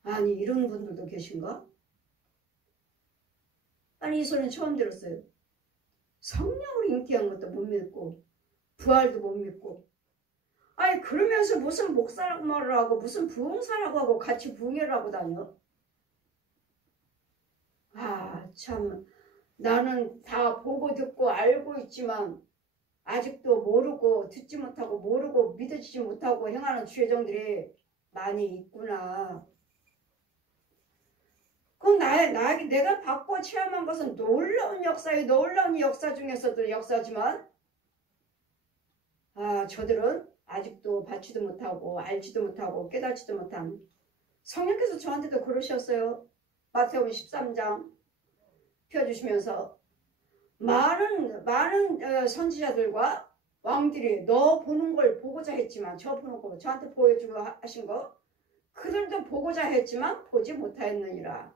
아니 이런 분들도 계신가? 아니 이 소리는 처음 들었어요. 성령으로 잉태한 것도 못 믿고 부활도 못 믿고 아니 그러면서 무슨 목사라고 말을 하고 무슨 부흥사라고 하고 같이 부흥회를 하고 다녀? 아 참 나는 다 보고 듣고 알고 있지만 아직도 모르고 듣지 못하고 모르고 믿어지지 못하고 행하는 주의종들이 많이 있구나. 그럼 내가 받고 체험한 것은 놀라운 역사의 놀라운 역사 중에서도 역사지만 저들은 아직도 받지도 못하고 알지도 못하고 깨닫지도 못한 성령께서 저한테도 그러셨어요. 마태복음 13장 펴주시면서 많은 선지자들과 왕들이 너 보는 걸 보고자 했지만 저 보는 거 저한테 보여주고 하신 거 그들도 보고자 했지만 보지 못하였느니라.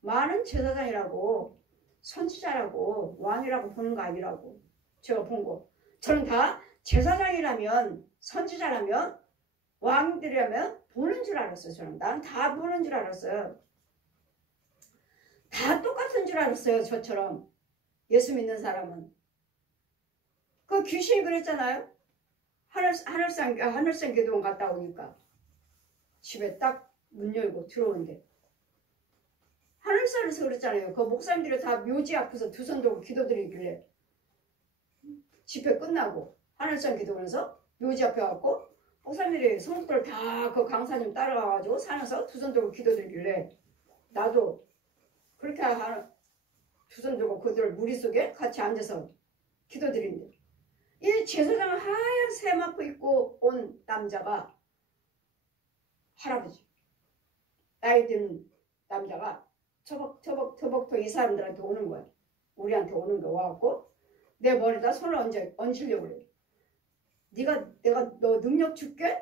많은 제사장이라고 선지자라고 왕이라고 보는 거 아니라고 제가 본 거. 저는 다 제사장이라면 선지자라면 왕들이라면 보는 줄 알았어요. 저는 나는 다 보는 줄 알았어요. 다 똑같은 줄 알았어요. 저처럼 예수 믿는 사람은. 그 귀신이 그랬잖아요. 하늘산 교도원 갔다 오니까 집에 딱 문 열고 들어오는데 하늘산에서 그랬잖아요. 그 목사님들이 다 묘지 앞에서 두 손 들고 기도드리길래 집회 끝나고 하늘산 기도원에서 묘지 앞에 와갖고 목사님들이 성도들 다 그 강사님 따라가가지고 산에서 두 손 들고 기도드리길래 나도 그렇게 두 손 들고 그들 무리 속에 같이 앉아서 기도드리는데 이 제사장을 하얀 세마포 입고 온 남자가 할아버지 나이 든 남자가 터벅터벅 이 사람들한테 오는 거야. 우리한테 오는 거 와갖고 내 머리에다 손을 얹으려고 그래. 내가 너 능력 줄게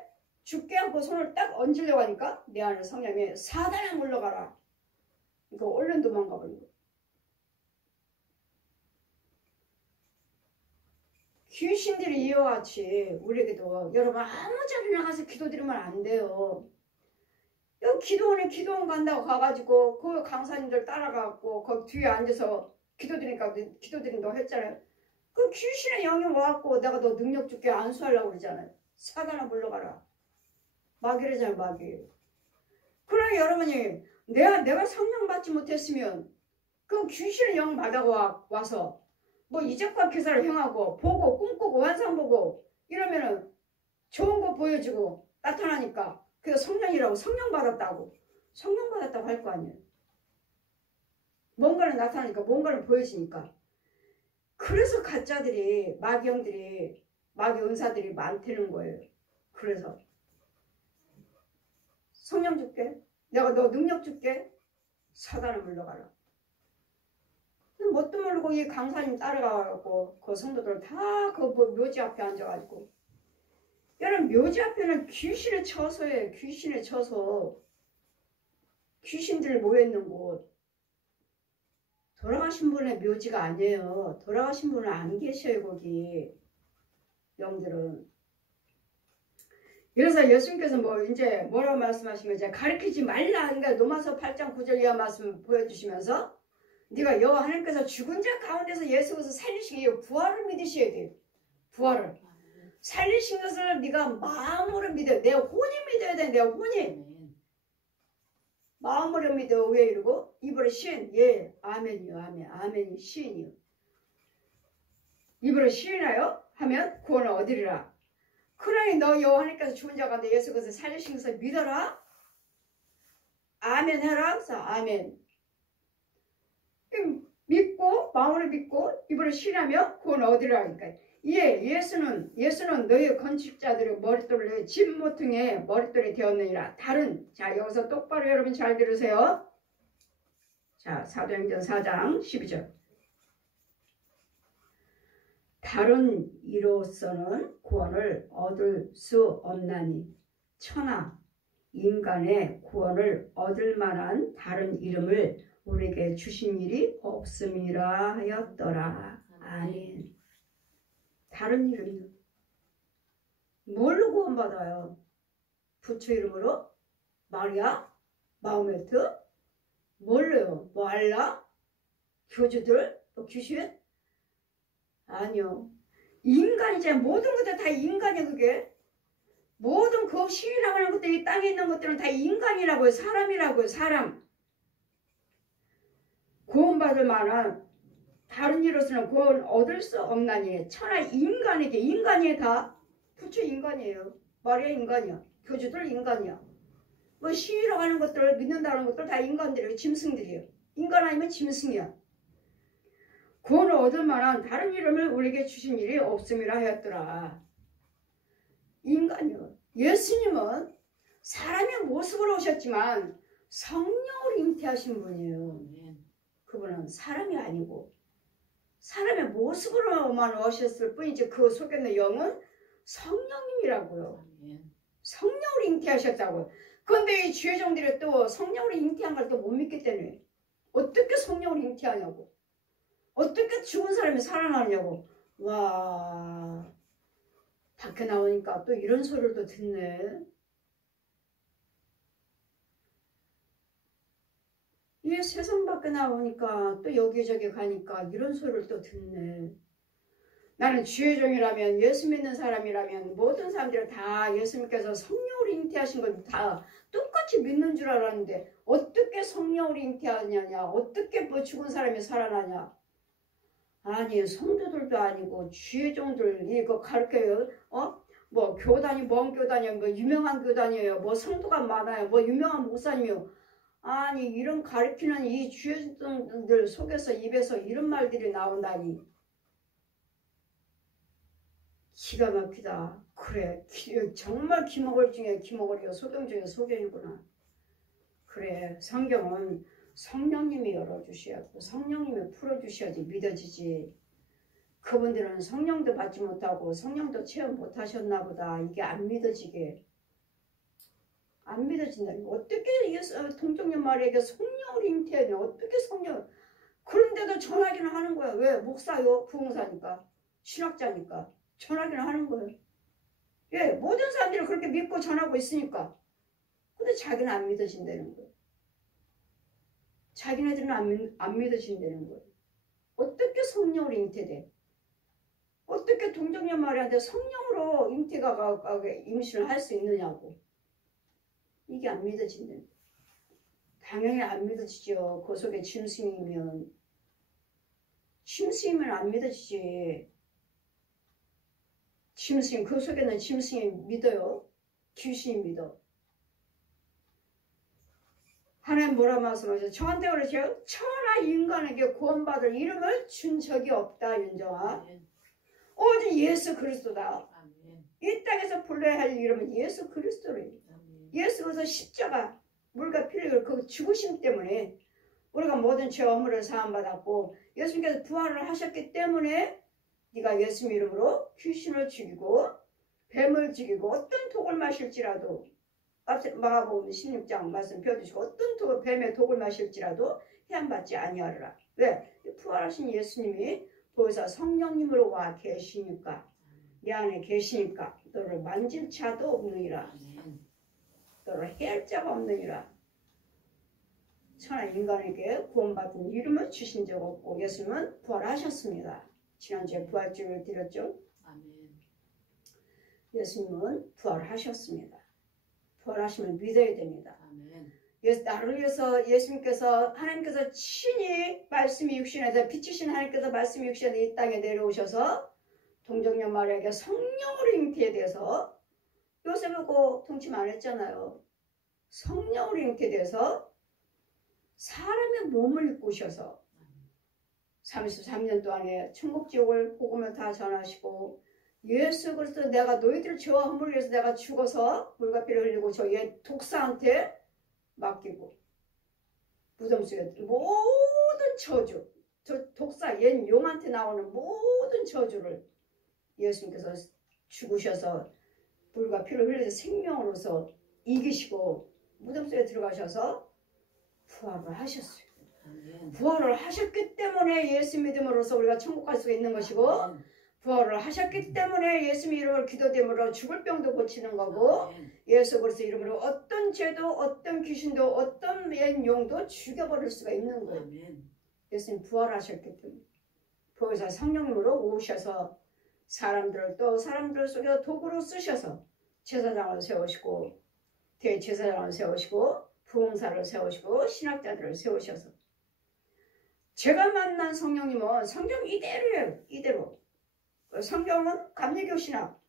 하고 손을 딱 얹으려고 하니까 내 안에 성령이 사단아 물러가라. 이거 얼른 도망가 버린 거야. 귀신들이 이와 같이 우리에게도 여러분 아무 자리나 가서 기도드리면 안 돼요. 여기 기도원 간다고 가가지고 그 강사님들 따라가고 거기 뒤에 앉아서 기도드리니까 기도드린다고 했잖아요. 그 귀신의 영이 와갖고 내가 너 능력 줄게 안수하려고 그러잖아요. 사단아 물러가라. 마귀래잖아요. 마귀. 그러니 여러분이 내가 성령 받지 못했으면 그 귀신의 영 받아가 와서 뭐 이적과 기사를 행하고 보고 꿈꾸고 환상 보고 이러면은 좋은 거 보여주고 나타나니까 그게 성령이라고 성령 받았다고 할 거 아니에요. 뭔가를 나타나니까 뭔가를 보여주니까. 그래서 가짜들이 마귀 은사들이 많다는 거예요. 그래서 성령 줄게. 내가 너 능력 줄게. 사단을 물러가라. 뭣도 모르고 이 강사님 따라가고 그 성도들 다 그 묘지 앞에 앉아가지고, 여러분 묘지 앞에는 귀신의 처소예요. 귀신의 처소. 귀신들 모여있는 곳. 돌아가신 분의 묘지가 아니에요. 돌아가신 분은 안 계셔요 거기. 영들은. 그래서 예수님께서 뭐 이제 뭐라고 말씀하시면 이제 가르치지 말라. 그러니까 로마서 8장 9절 이하 말씀 보여주시면서, 네가 여호와 하나님께서 죽은 자 가운데서 예수 그리스도 살리시기 부활을 믿으셔야 돼요. 부활을. 살리신 것을 네가 마음으로 믿어야 돼. 내 혼이 믿어야 돼. 내 혼이. 마음으로 믿어. 왜 이러고? 입으로 시인. 예. 아멘이요. 아멘. 아멘이 시인이요. 입으로 시인하여 하면 구원을 얻으리라. 그러니 너 여호와 하나님께서 죽은 자 가운데 예수 그리스도 살리신 것을 믿어라. 아멘 해라. 그래서 아멘. 믿고 마음으로 믿고 입으로 시인하며 구원을 얻으리라. 그러니까 예수는 너희 건축자들의 머릿돌을 집 모퉁이의 머릿돌이 되었느니라. 자 여기서 똑바로 여러분 잘 들으세요. 자 사도행전 4장 12절. 다른 이로서는 구원을 얻을 수 없나니 천하 인간의 구원을 얻을 만한 다른 이름을 우리에게 주신 일이 없음이라 하였더라. 아멘. 다른 이름이요. 뭘로 구원받아요? 부처 이름으로? 마리아? 마호메트? 뭘로요? 뭐 알라? 교주들? 뭐 귀신? 아니요. 인간이잖아요. 모든 것들 다 인간이야 그게. 모든 그 시인하는 것들이 이 땅에 있는 것들은 다 인간이라고요. 사람이라고요. 사람. 구원받을 만한 다른 이로서는 구원 얻을 수 없나니 천하 인간에게. 인간이 다 부처 인간이에요. 마리아 인간이야. 교주들 인간이야. 뭐 시위라고 하는 것들 믿는다는 것들 다 인간들이에요. 짐승들이에요. 인간 아니면 짐승이야. 구원을 얻을 만한 다른 이름을 우리에게 주신 일이 없음이라 하였더라. 인간이요. 예수님은 사람의 모습으로 오셨지만 성령으로 잉태하신 분이에요. 그분은 사람이 아니고 사람의 모습으로만 오셨을 뿐이지 그 속에 있는 영은 성령님이라고요. 성령으로 잉태하셨다고요. 그런데 이 주의종들이 또 성령으로 잉태한 걸 또 못 믿기 때문에 어떻게 성령으로 잉태하냐고. 어떻게 죽은 사람이 살아나냐고. 와, 밖에 나오니까 또 이런 소리를 또 듣네. 이 세상 밖에 나오니까 또 여기저기 가니까 이런 소리를 또 듣네. 나는 주의 종이라면, 예수 믿는 사람이라면 모든 사람들이 다 예수님께서 성령으로 잉태하신 걸 다 똑같이 믿는 줄 알았는데 어떻게 성령으로 잉태하느냐, 어떻게 뭐 죽은 사람이 살아나냐. 아니, 성도들도 아니고 주의 종들 이거 가르쳐요. 뭐 교단이 뭔 교단이에요. 뭐 유명한 교단이에요. 뭐 성도가 많아요. 뭐 유명한 목사님이요. 아니, 이런 가르치는 이 주의 종들 속에서 입에서 이런 말들이 나온다니. 기가 막히다. 그래, 정말 기먹을 중에 기먹을이요. 소경 중에 소경이구나. 그래, 성경은 성령님이 열어주셔야 하고 성령님이 풀어주셔야지 믿어지지. 그분들은 성령도 받지 못하고 성령도 체험 못하셨나 보다. 이게 안 믿어지게. 안 믿어진다. 어떻게 동정녀 마리아에게 성령을 잉태해야 어떻게 성령. 그런데도 전하기는 하는 거야. 왜? 목사요. 부흥사니까. 신학자니까. 전하기는 하는 거예요. 예, 모든 사람들이 그렇게 믿고 전하고 있으니까. 근데 자기는 안 믿어진다는 거예요. 자기네들은 안 믿어진다는 거예요. 어떻게 성령으로 잉태돼? 어떻게 동정녀 마리아한테 성령으로 잉태가 임신을 할 수 있느냐고. 이게 안 믿어진다는 거예요. 당연히 안 믿어지죠. 그 속에 짐승이면. 짐승이면 안 믿어지지. 짐승, 그 속에는 짐승이 믿어요. 귀신이 믿어. 하나님 뭐라 말씀하셔요? 저한테 그러세요. 천하 인간에게 구원받을 이름을 준 적이 없다. 윤정아. 오직 예수 그리스도다. 이 땅에서 불러야 할 이름은 예수 그리스도래요. 예수 그리스도 십자가 물과 피를 그 죽으심 때문에 우리가 모든 죄 허물을 사함받았고 예수님께서 부활을 하셨기 때문에 네가 예수님 이름으로 귀신을 죽이고 뱀을 죽이고 어떤 독을 마실지라도 마가복음 16장 말씀 펴주시고 어떤 뱀의 독을 마실지라도 해안받지 아니하리라. 왜? 부활하신 예수님이 보혜사 성령님으로 와 계시니까 내 안에 계시니까 너를 만질 자도 없느니라. 너를 해할 자가 없느니라. 천하 인간에게 구원받은 이름을 주신 적 없고 예수님은 부활하셨습니다. 지난주에 부활주를 드렸죠. 예수님은 부활하셨습니다. 부활하시면 믿어야 됩니다. 나를 위해서 예수님께서 하나님께서 친히 말씀이 육신에서 빛이신 하나님께서 말씀이 육신에서 이 땅에 내려오셔서 동정녀 마리아에게 성령으로 잉태돼서 요셉하고 통침 안 했잖아요. 성령으로 잉태돼서 사람의 몸을 입고 오셔서 33년 동안에 천국 지옥을 복음을 다 전하시고 예수 그리스도 내가 너희들 죄와 허물을 위해서 내가 죽어서 물과 피를 흘리고 저 옛 독사한테 맡기고 무덤 속에 모든 저주 저 독사 옛 용한테 나오는 모든 저주를 예수님께서 죽으셔서 물과 피를 흘려서 생명으로서 이기시고 무덤 속에 들어가셔서 부활을 하셨어요. 부활을 하셨기 때문에 예수 믿음으로써 우리가 천국 갈 수가 있는 것이고 부활을 하셨기 때문에 예수 이름으로 기도됨으로 죽을 병도 고치는 거고 예수 그리스도 이름으로 어떤 죄도 어떤 귀신도 어떤 옛 용도 죽여버릴 수가 있는 거예요. 예수님 부활하셨기 때문에 보혜사 성령님으로 오셔서 사람들 속에 도구로 쓰셔서 제사장을 세우시고 대제사장을 세우시고 부흥사를 세우시고 신학자들을 세우셔서 제가 만난 성령님은 성경 이대로예요. 이대로. 성경은 감리교 신학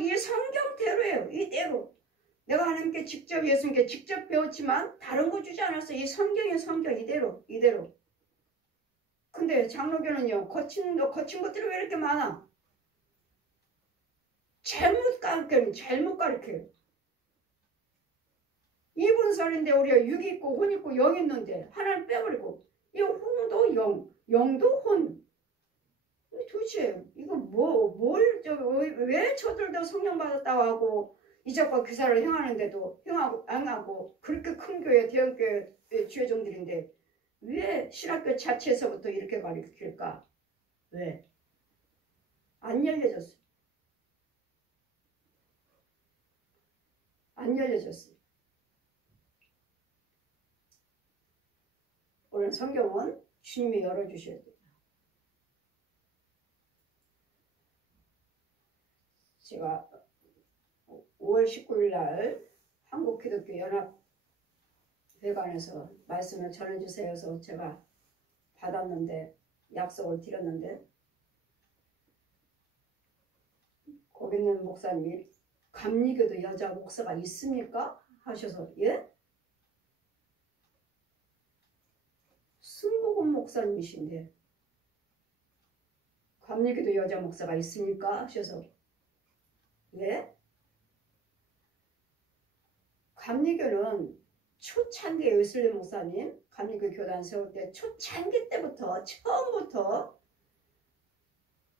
이 성경대로예요. 이대로. 내가 하나님께 직접 예수님께 직접 배웠지만 다른 거 주지 않았어요. 이 성경이 성경 이대로. 근데 장로교는요. 거친 것들이 왜 이렇게 많아? 잘못 가르쳐요. 이분설인데 우리가 육 있고 혼 있고 영 있는데 하나를 빼버리고 이 혼도 영도 혼. 도대체 이거 왜 저들도 성령 받았다고 하고 이적과 기사를 행하는데도 안 하고 그렇게 큰 교회 대형교회 주회종들인데 왜 신학교 자체에서부터 이렇게 가르칠까? 왜? 안 열려졌어요. 오늘 성경은 주님이 열어주셔야 돼요. 제가 5월 19일 날 한국기독교연합회관에서 말씀을 전해주세요 해서 제가 받았는데 약속을 드렸는데 거기 있는 목사님이 감리교도 여자 목사가 있습니까? 하셔서 예? 순복음 목사님이신데 감리교도 여자 목사가 있습니까? 하셔서 예? 감리교는 초창기 웨슬리 목사님 감리교 교단 세울 때 초창기 때부터 처음부터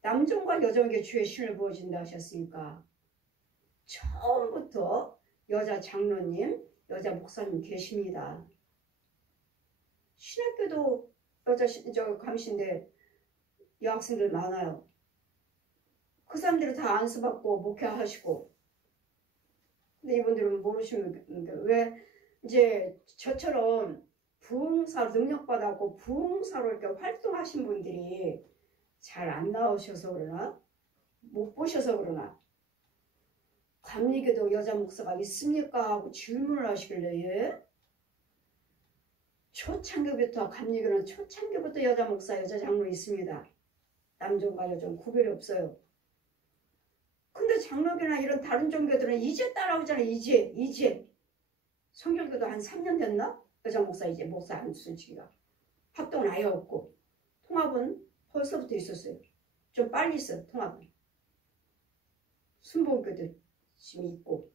남종과 여종에게 주의 신을 부어준다 하셨으니까 처음부터 여자 장로님, 여자 목사님 계십니다. 신학교도 여자 감신데 여학생들 많아요. 그 사람들이 다 안수받고 목회하시고 근데 이분들은 모르시는 게 왜 이제 저처럼 부흥사로 능력받았고 부흥사로 이렇게 활동하신 분들이 잘 안 나오셔서 그러나 못 보셔서 그러나 감리교도 여자 목사가 있습니까? 하고 질문을 하시길래 예? 초창기부터 감리교는 초창기부터 여자 목사 여자 장로 있습니다. 남종과 여종 구별이 없어요. 근데 장로교나 이런 다른 종교들은 이제 따라오잖아요. 이제 성결교도 한 3년 됐나? 여자 목사 이제 목사 안수지가 합동은 아예 없고 통합은 벌써부터 있었어요. 좀 빨리 있어요. 통합은. 순복음교도 지금 있고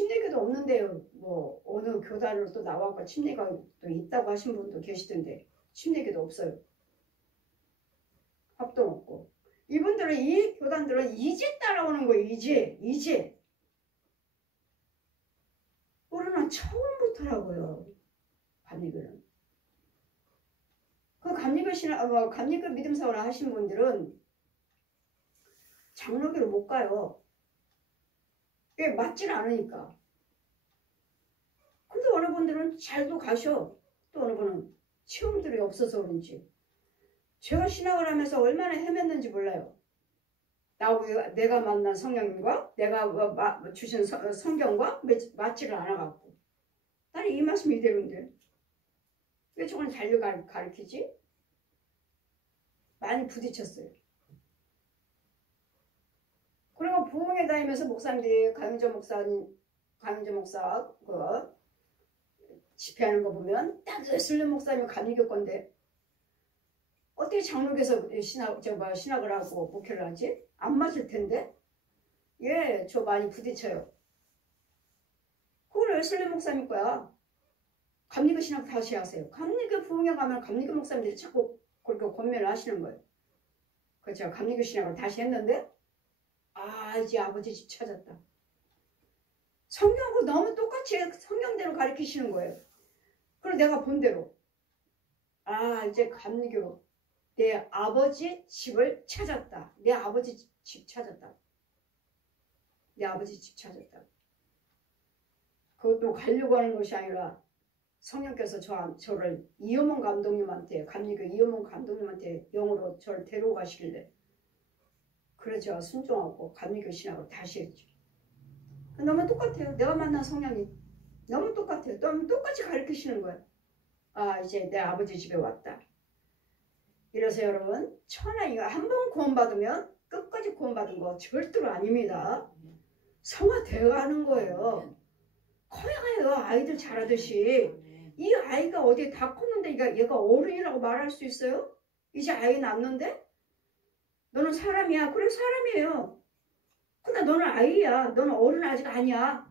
침례교도 없는데요. 뭐 어느 교단으로 또 나와서 침례가 또 있다고 하신 분도 계시던데 침례교도 없어요. 합동 없고. 이분들은 이 교단들은 이제 따라오는 거예요. 이제. 우리는 처음부터라고요. 감리교는. 그 감리교 믿음사원을 하신 분들은 장로교를 못 가요. 왜? 맞지는 않으니까. 근데 어느 분들은 잘도 가셔. 또 어느 분은 체험들이 없어서 그런지. 제가 신학을 하면서 얼마나 헤맸는지 몰라요. 내가 만난 성령님과 내가 주신 성경과 맞지를 않아갖고. 나는 이 말씀이 이대로인데. 왜 저건 잘려 가르치지? 많이 부딪혔어요. 그리고 부흥회 다니면서 목사님들이 강윤조 목사 그 집회하는 거 보면 딱 예슬림 목사님 감리교 건데 어떻게 장로교에서 신학을 하고 목회를 하지? 안 맞을 텐데? 예, 저 많이 부딪혀요. 그걸 예슬림 목사님 거야. 감리교 신학 다시 하세요. 감리교 부흥회 가면 감리교 목사님들이 자꾸 그렇게 권면을 하시는 거예요. 그렇죠. 감리교 신학을 다시 했는데 이제 아버지 집 찾았다. 성경하고 너무 똑같이 성경대로 가르치시는 거예요. 그리고 내가 본 대로 이제 감리교 내 아버지 집을 찾았다. 내 아버지 집 찾았다. 내 아버지 집 찾았다. 그것도 가려고 하는 것이 아니라 성령께서 저를 이효문 감독님한테 감리교 이효문 감독님한테 영으로 저를 데려가시길래 그래서 순종하고 감리교 신학을 다시 했죠. 너무 똑같아요. 내가 만난 성령이 너무 똑같아요. 너무 똑같이 가르치시는 거예요. 이제 내 아버지 집에 왔다. 이래서 여러분 천하이가 한 번 구원받으면 끝까지 구원받은 거 절대로 아닙니다. 성화되어가는 거예요. 커야가요. 아이들 자라듯이. 이 아이가 어디에 다 컸는데 얘가 어른이라고 말할 수 있어요? 이제 아이 낳는데? 너는 사람이야. 그래 사람이에요. 근데 너는 아이야. 너는 어른 아직 아니야.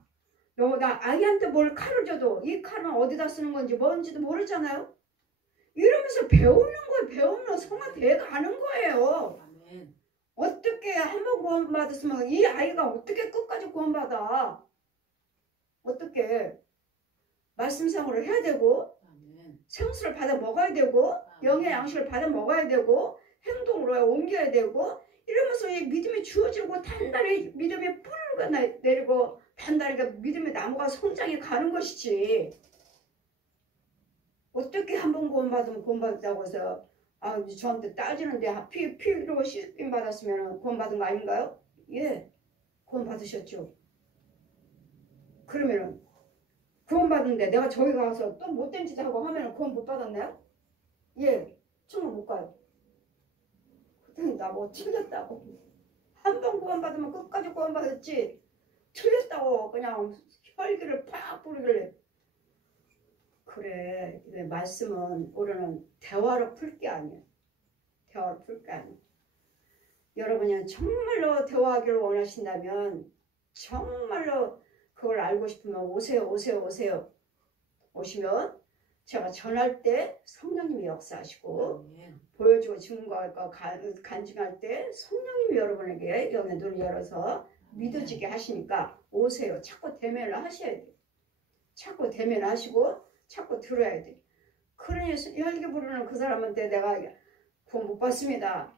나 아이한테 뭘 칼을 줘도 이 칼은 어디다 쓰는 건지 뭔지도 모르잖아요. 이러면서 배우는 거예요. 배우면 성화돼 가는 거예요. 아멘. 어떻게 한 번 구원받았으면 이 아이가 어떻게 끝까지 구원받아. 어떻게 말씀상으로 해야 되고 아멘. 생수를 받아 먹어야 되고 아멘. 영의 양식을 받아 먹어야 되고 행동으로 옮겨야 되고 이러면서 이 믿음이 주어지고 단단히 믿음의 뿌리가 내리고 단단하게 믿음의 나무가 성장해 가는 것이지. 어떻게 한 번 구원받으면 구원받았다고 해서 저한테 따지는데 피로 씻김 받았으면 구원받은 거 아닌가요? 예, 구원받으셨죠. 그러면은 구원받은데 내가 저기 가서 또 못된 짓 하고 하면은 구원 못 받았나요? 예, 정말 못 가요. 그랬더니 나 뭐 틀렸다고. 한 번 구원받으면 끝까지 구원받았지. 틀렸다고 그냥 혈기를 팍 뿌리길래. 그래, 말씀은 우리는 대화로 풀 게 아니에요. 대화로 풀 게 아니에요. 여러분이 정말로 대화하기를 원하신다면 정말로 그걸 알고 싶으면 오세요. 오시면 제가 전할 때 성령님이 역사하시고 보여주고 증거할까 간증할 때 성령님이 여러분에게 영의 눈을 열어서 믿어지게 하시니까 오세요. 자꾸 대면을 하셔야 돼요. 자꾸 대면을 하시고 자꾸 들어야 돼. 그러니 혈기 부르는 그 사람한테 내가 구원 못 받습니다.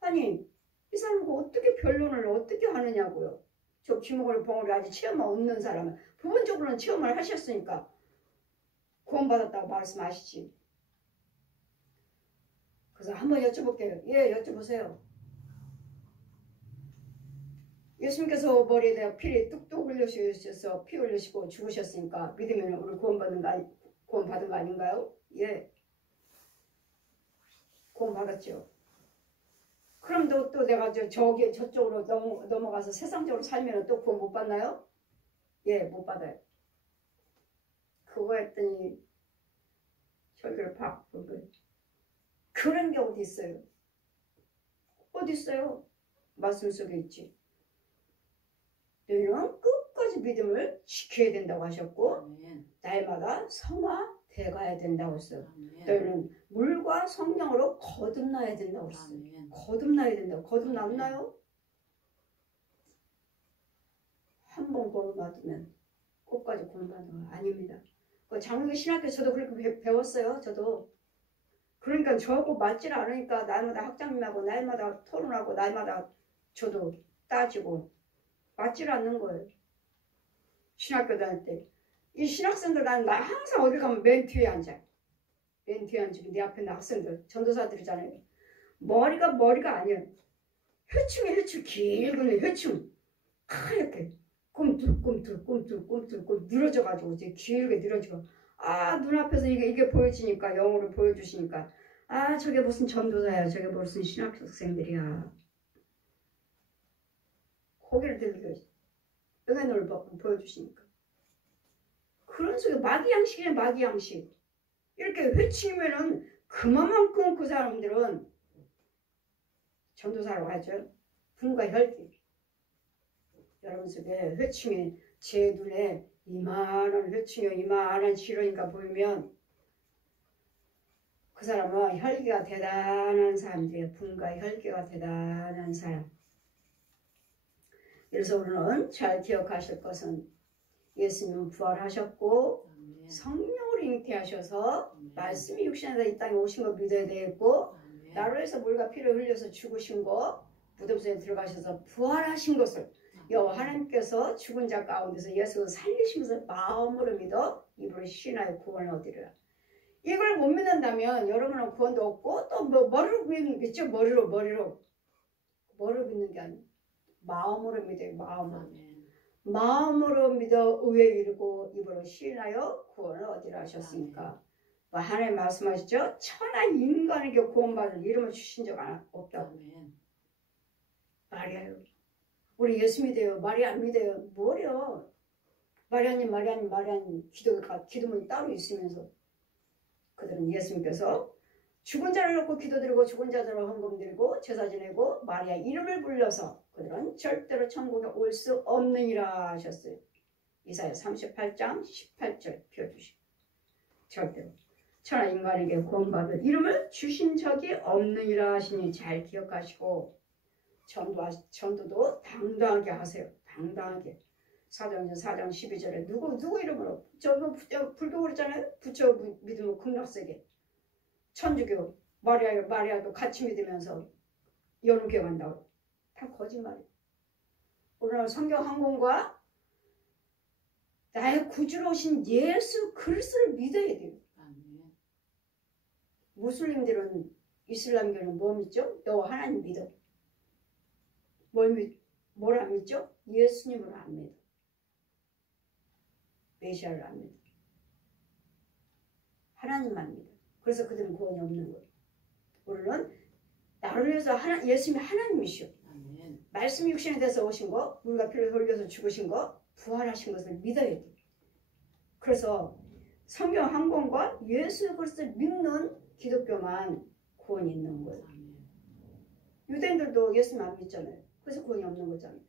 아니 이 사람은 어떻게 변론을 어떻게 하느냐고요. 저 귀머거리 벙어리 아직 체험 없는 사람은 부분적으로는 체험을 하셨으니까 구원받았다고 말씀하시지. 그래서 한번 여쭤볼게요. 예, 여쭤보세요. 예수님께서 머리에 피를 뚝뚝 흘리셔서 피 흘리시고 죽으셨으니까 믿으면 우리 구원받은 거 아닌가요? 예. 구원받았죠. 그럼 또 내가 저쪽으로 넘어가서 세상적으로 살면 또 구원 못 받나요? 예, 못 받아요. 그거 했더니 혈기를 팍 부르고 그런 게 어디 있어요? 어디 있어요? 말씀 속에 있지. 너희는 끝까지 가지 믿음을 지켜야 된다고 하셨고 아멘. 날마다 성화돼 가야 된다고 했어요. 아멘. 너희는 물과 성령으로 거듭나야 된다고 했어요. 아멘. 거듭나야 된다고. 거듭났나요? 한 번 구원받으면 끝까지 구원받는 거 아닙니다. 장로교 신학교 저도 그렇게 배웠어요. 저도. 그러니까 저하고 맞질 않으니까 날마다 학장님하고 날마다 토론하고 날마다 저도 따지고 맞질 않는 거예요. 신학교 다닐 때. 이 신학생들 나는 항상 어디 가면 맨 뒤에 앉아요. 맨 뒤에 앉으면 내 앞에 있는 학생들 전도사들이잖아요. 머리가 아니에요. 회충이 회충 길고 회충 하얗게 꿈틀꿈틀 늘어져가지고 이제 길게 늘어지고 눈앞에서 이게 보여지니까 영어로 보여주시니까 저게 무슨 전도사야 저게 무슨 신학생들이야 고개를 들고 응애노를 보여주시니까 그런 속에 마귀양식이네 마귀양식 이렇게 회치면은 그만큼 그 사람들은 전도사라고 하죠. 분과 혈기 여러분 속에 회충이 제 눈에 이만한 회충이 이만한 실어니까 보이면 그 사람은 혈기가 대단한 사람들이에요. 분과 혈기가 대단한 사람. 그래서 우리는 잘 기억하실 것은 예수님은 부활하셨고 아멘. 성령으로 잉태하셔서 아멘. 말씀이 육신에서 이 땅에 오신 거 믿어야 되겠고 아멘. 나로 해서 물과 피를 흘려서 죽으신 거 무덤 속에 들어가셔서 부활하신 것을 여호와 하나님께서 죽은 자 가운데서 예수 살리시면서 마음으로 믿어 입으로 신하여 구원을 얻으리라. 이걸 못 믿는다면 여러분은 구원도 없고 또 머리로 믿겠죠. 머리로 믿는 게 아니고 마음으로 믿어요. 마음으로 믿어 의에 이르고 입으로 신하여 구원을 얻으리라 하셨으니까 하나님 말씀하시죠. 천하 인간에게 구원받을 이름을 주신 적 없다고. 말이에요. 우리 예수 믿어요. 말이 안 믿어요. 뭐래요. 마리아님 기도문이 따로 있으면서 그들은 예수님께서 죽은 자를 놓고 기도드리고 죽은 자들을 헌금드리고 제사 지내고 마리아 이름을 불러서 그들은 절대로 천국에 올 수 없느니라 하셨어요. 이사야 38장 18절 펴주시고 절대로 천하 인간에게 구원받을 이름을 주신 적이 없느니라 하시니 잘 기억하시고 전도도 당당하게 하세요. 당당하게. 사도행전 4장 12절에 누구 이름으로 불교 그랬잖아요. 부처 믿으면 극락세계. 천주교 마리아도 같이 믿으면서 연우교 간다고. 다 거짓말이에요. 오늘 성경 항공과 나의 구주로 오신 예수 그리스도를 믿어야 돼요. 무슬림들은 이슬람교는 뭐 믿죠? 여호와 하나님 믿어. 뭘 안 믿죠? 예수님을 안 믿어. 메시아를 안 믿어. 하나님만 믿어. 그래서 그들은 구원이 없는 거예요. 우리는 나를 위해서 예수님이 하나님이시오. 말씀이 육신에 대해서 오신 거, 물과 피를 흘려서 죽으신 거, 부활하신 것을 믿어야 돼. 그래서 성경 한 권과 예수 그리스도를 믿는 기독교만 구원이 있는 거예요. 유대인들도 예수님 안 믿잖아요. 그래서 구원이 없는 거잖아요.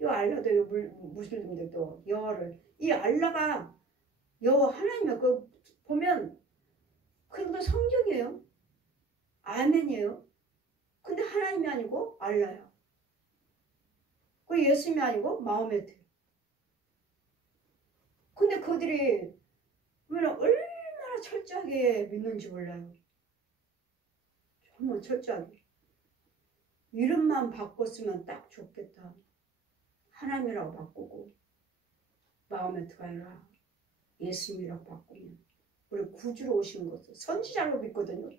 이 알라도 무슬림들도 이 알라가 여호와 하나님이야. 그 보면 그것도 성경이에요. 아멘이에요. 근데 하나님이 아니고 알라야. 그 예수님이 아니고 마호메트. 근데 그들이 얼마나 철저하게 믿는지 몰라요. 정말 철저하게. 이름만 바꿨으면 딱 좋겠다. 하나님이라고 바꾸고 마호메트가 아니라 예수님이라고 바꾸면 우리 구주로 오신 것을 선지자로 믿거든요.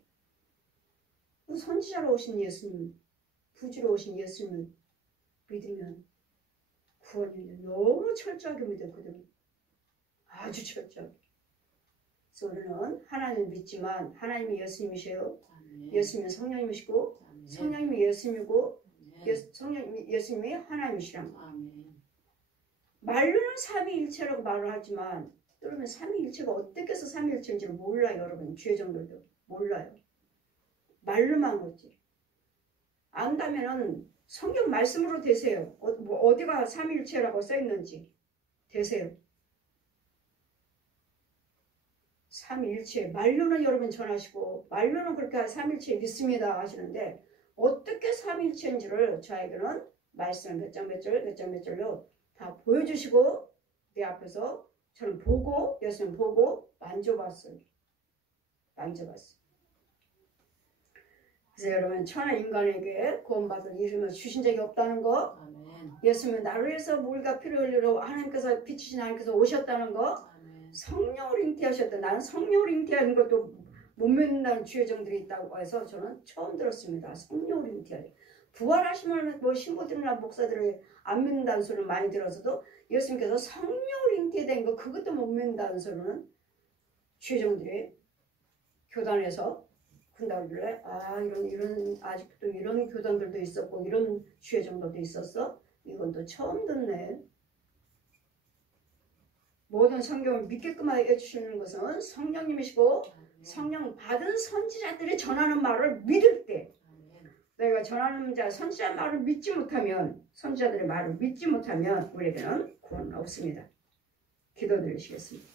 선지자로 오신 예수님, 구주로 오신 예수님을 믿으면 구원이 너무 철저하게 믿었거든요. 아주 철저하게. 그래서 우리는 하나님을 믿지만 하나님이 예수님이세요. 예수님은 성령님이시고 성령님이 예수님이고 예수님이 하나님이시란 거예요. 말로는 삼위일체라고 말을 하지만 그러면 삼위일체가 어떻게 해서 삼위일체인지를 몰라요. 여러분 죄종들도 몰라요. 말로만 오지. 안다면은 성경 말씀으로 되세요. 어디가 삼위일체라고 써있는지 되세요. 삼위일체 말로는 여러분 전하시고 말로는 그렇게 삼위일체 믿습니다 하시는데 어떻게 삼위일체인지를 저에게는 말씀 몇 장 몇 절 몇 장 몇 절로 다 보여주시고 내 앞에서 저는 보고 예수님 보고 만져봤어요. 만져봤어요. 그래서 여러분 천하 인간에게 구원받을 이름을 주신 적이 없다는 거, 아멘. 예수님은 나를 위해서 물과 피를 흘리러 하나님께서 빛이신 하나님께서 오셨다는 거, 아멘. 성령을 잉태하셨다. 나는 성령을 잉태하는 것도 못 믿는다는 주의정들이 있다고 해서 저는 처음 들었습니다. 성령을 잉태하는. 부활하시면 뭐 신부들이나 목사들이 안 믿는다는 소리를 많이 들어서도 예수님께서 성령을 잉태된 거 그것도 못 믿는다는 소리는 주의정들이 교단에서 군다길래 이런 아직도 이런 교단들도 있었고 이런 주의정들도 있었어? 이건 또 처음 듣네. 모든 성경을 믿게끔 해주시는 것은 성령님이시고 성령 받은 선지자들이 전하는 말을 믿을 때 내가 전하는 자 선지자 말을 믿지 못하면 선지자들의 말을 믿지 못하면 우리에게는 구원은 없습니다. 기도드리시겠습니다.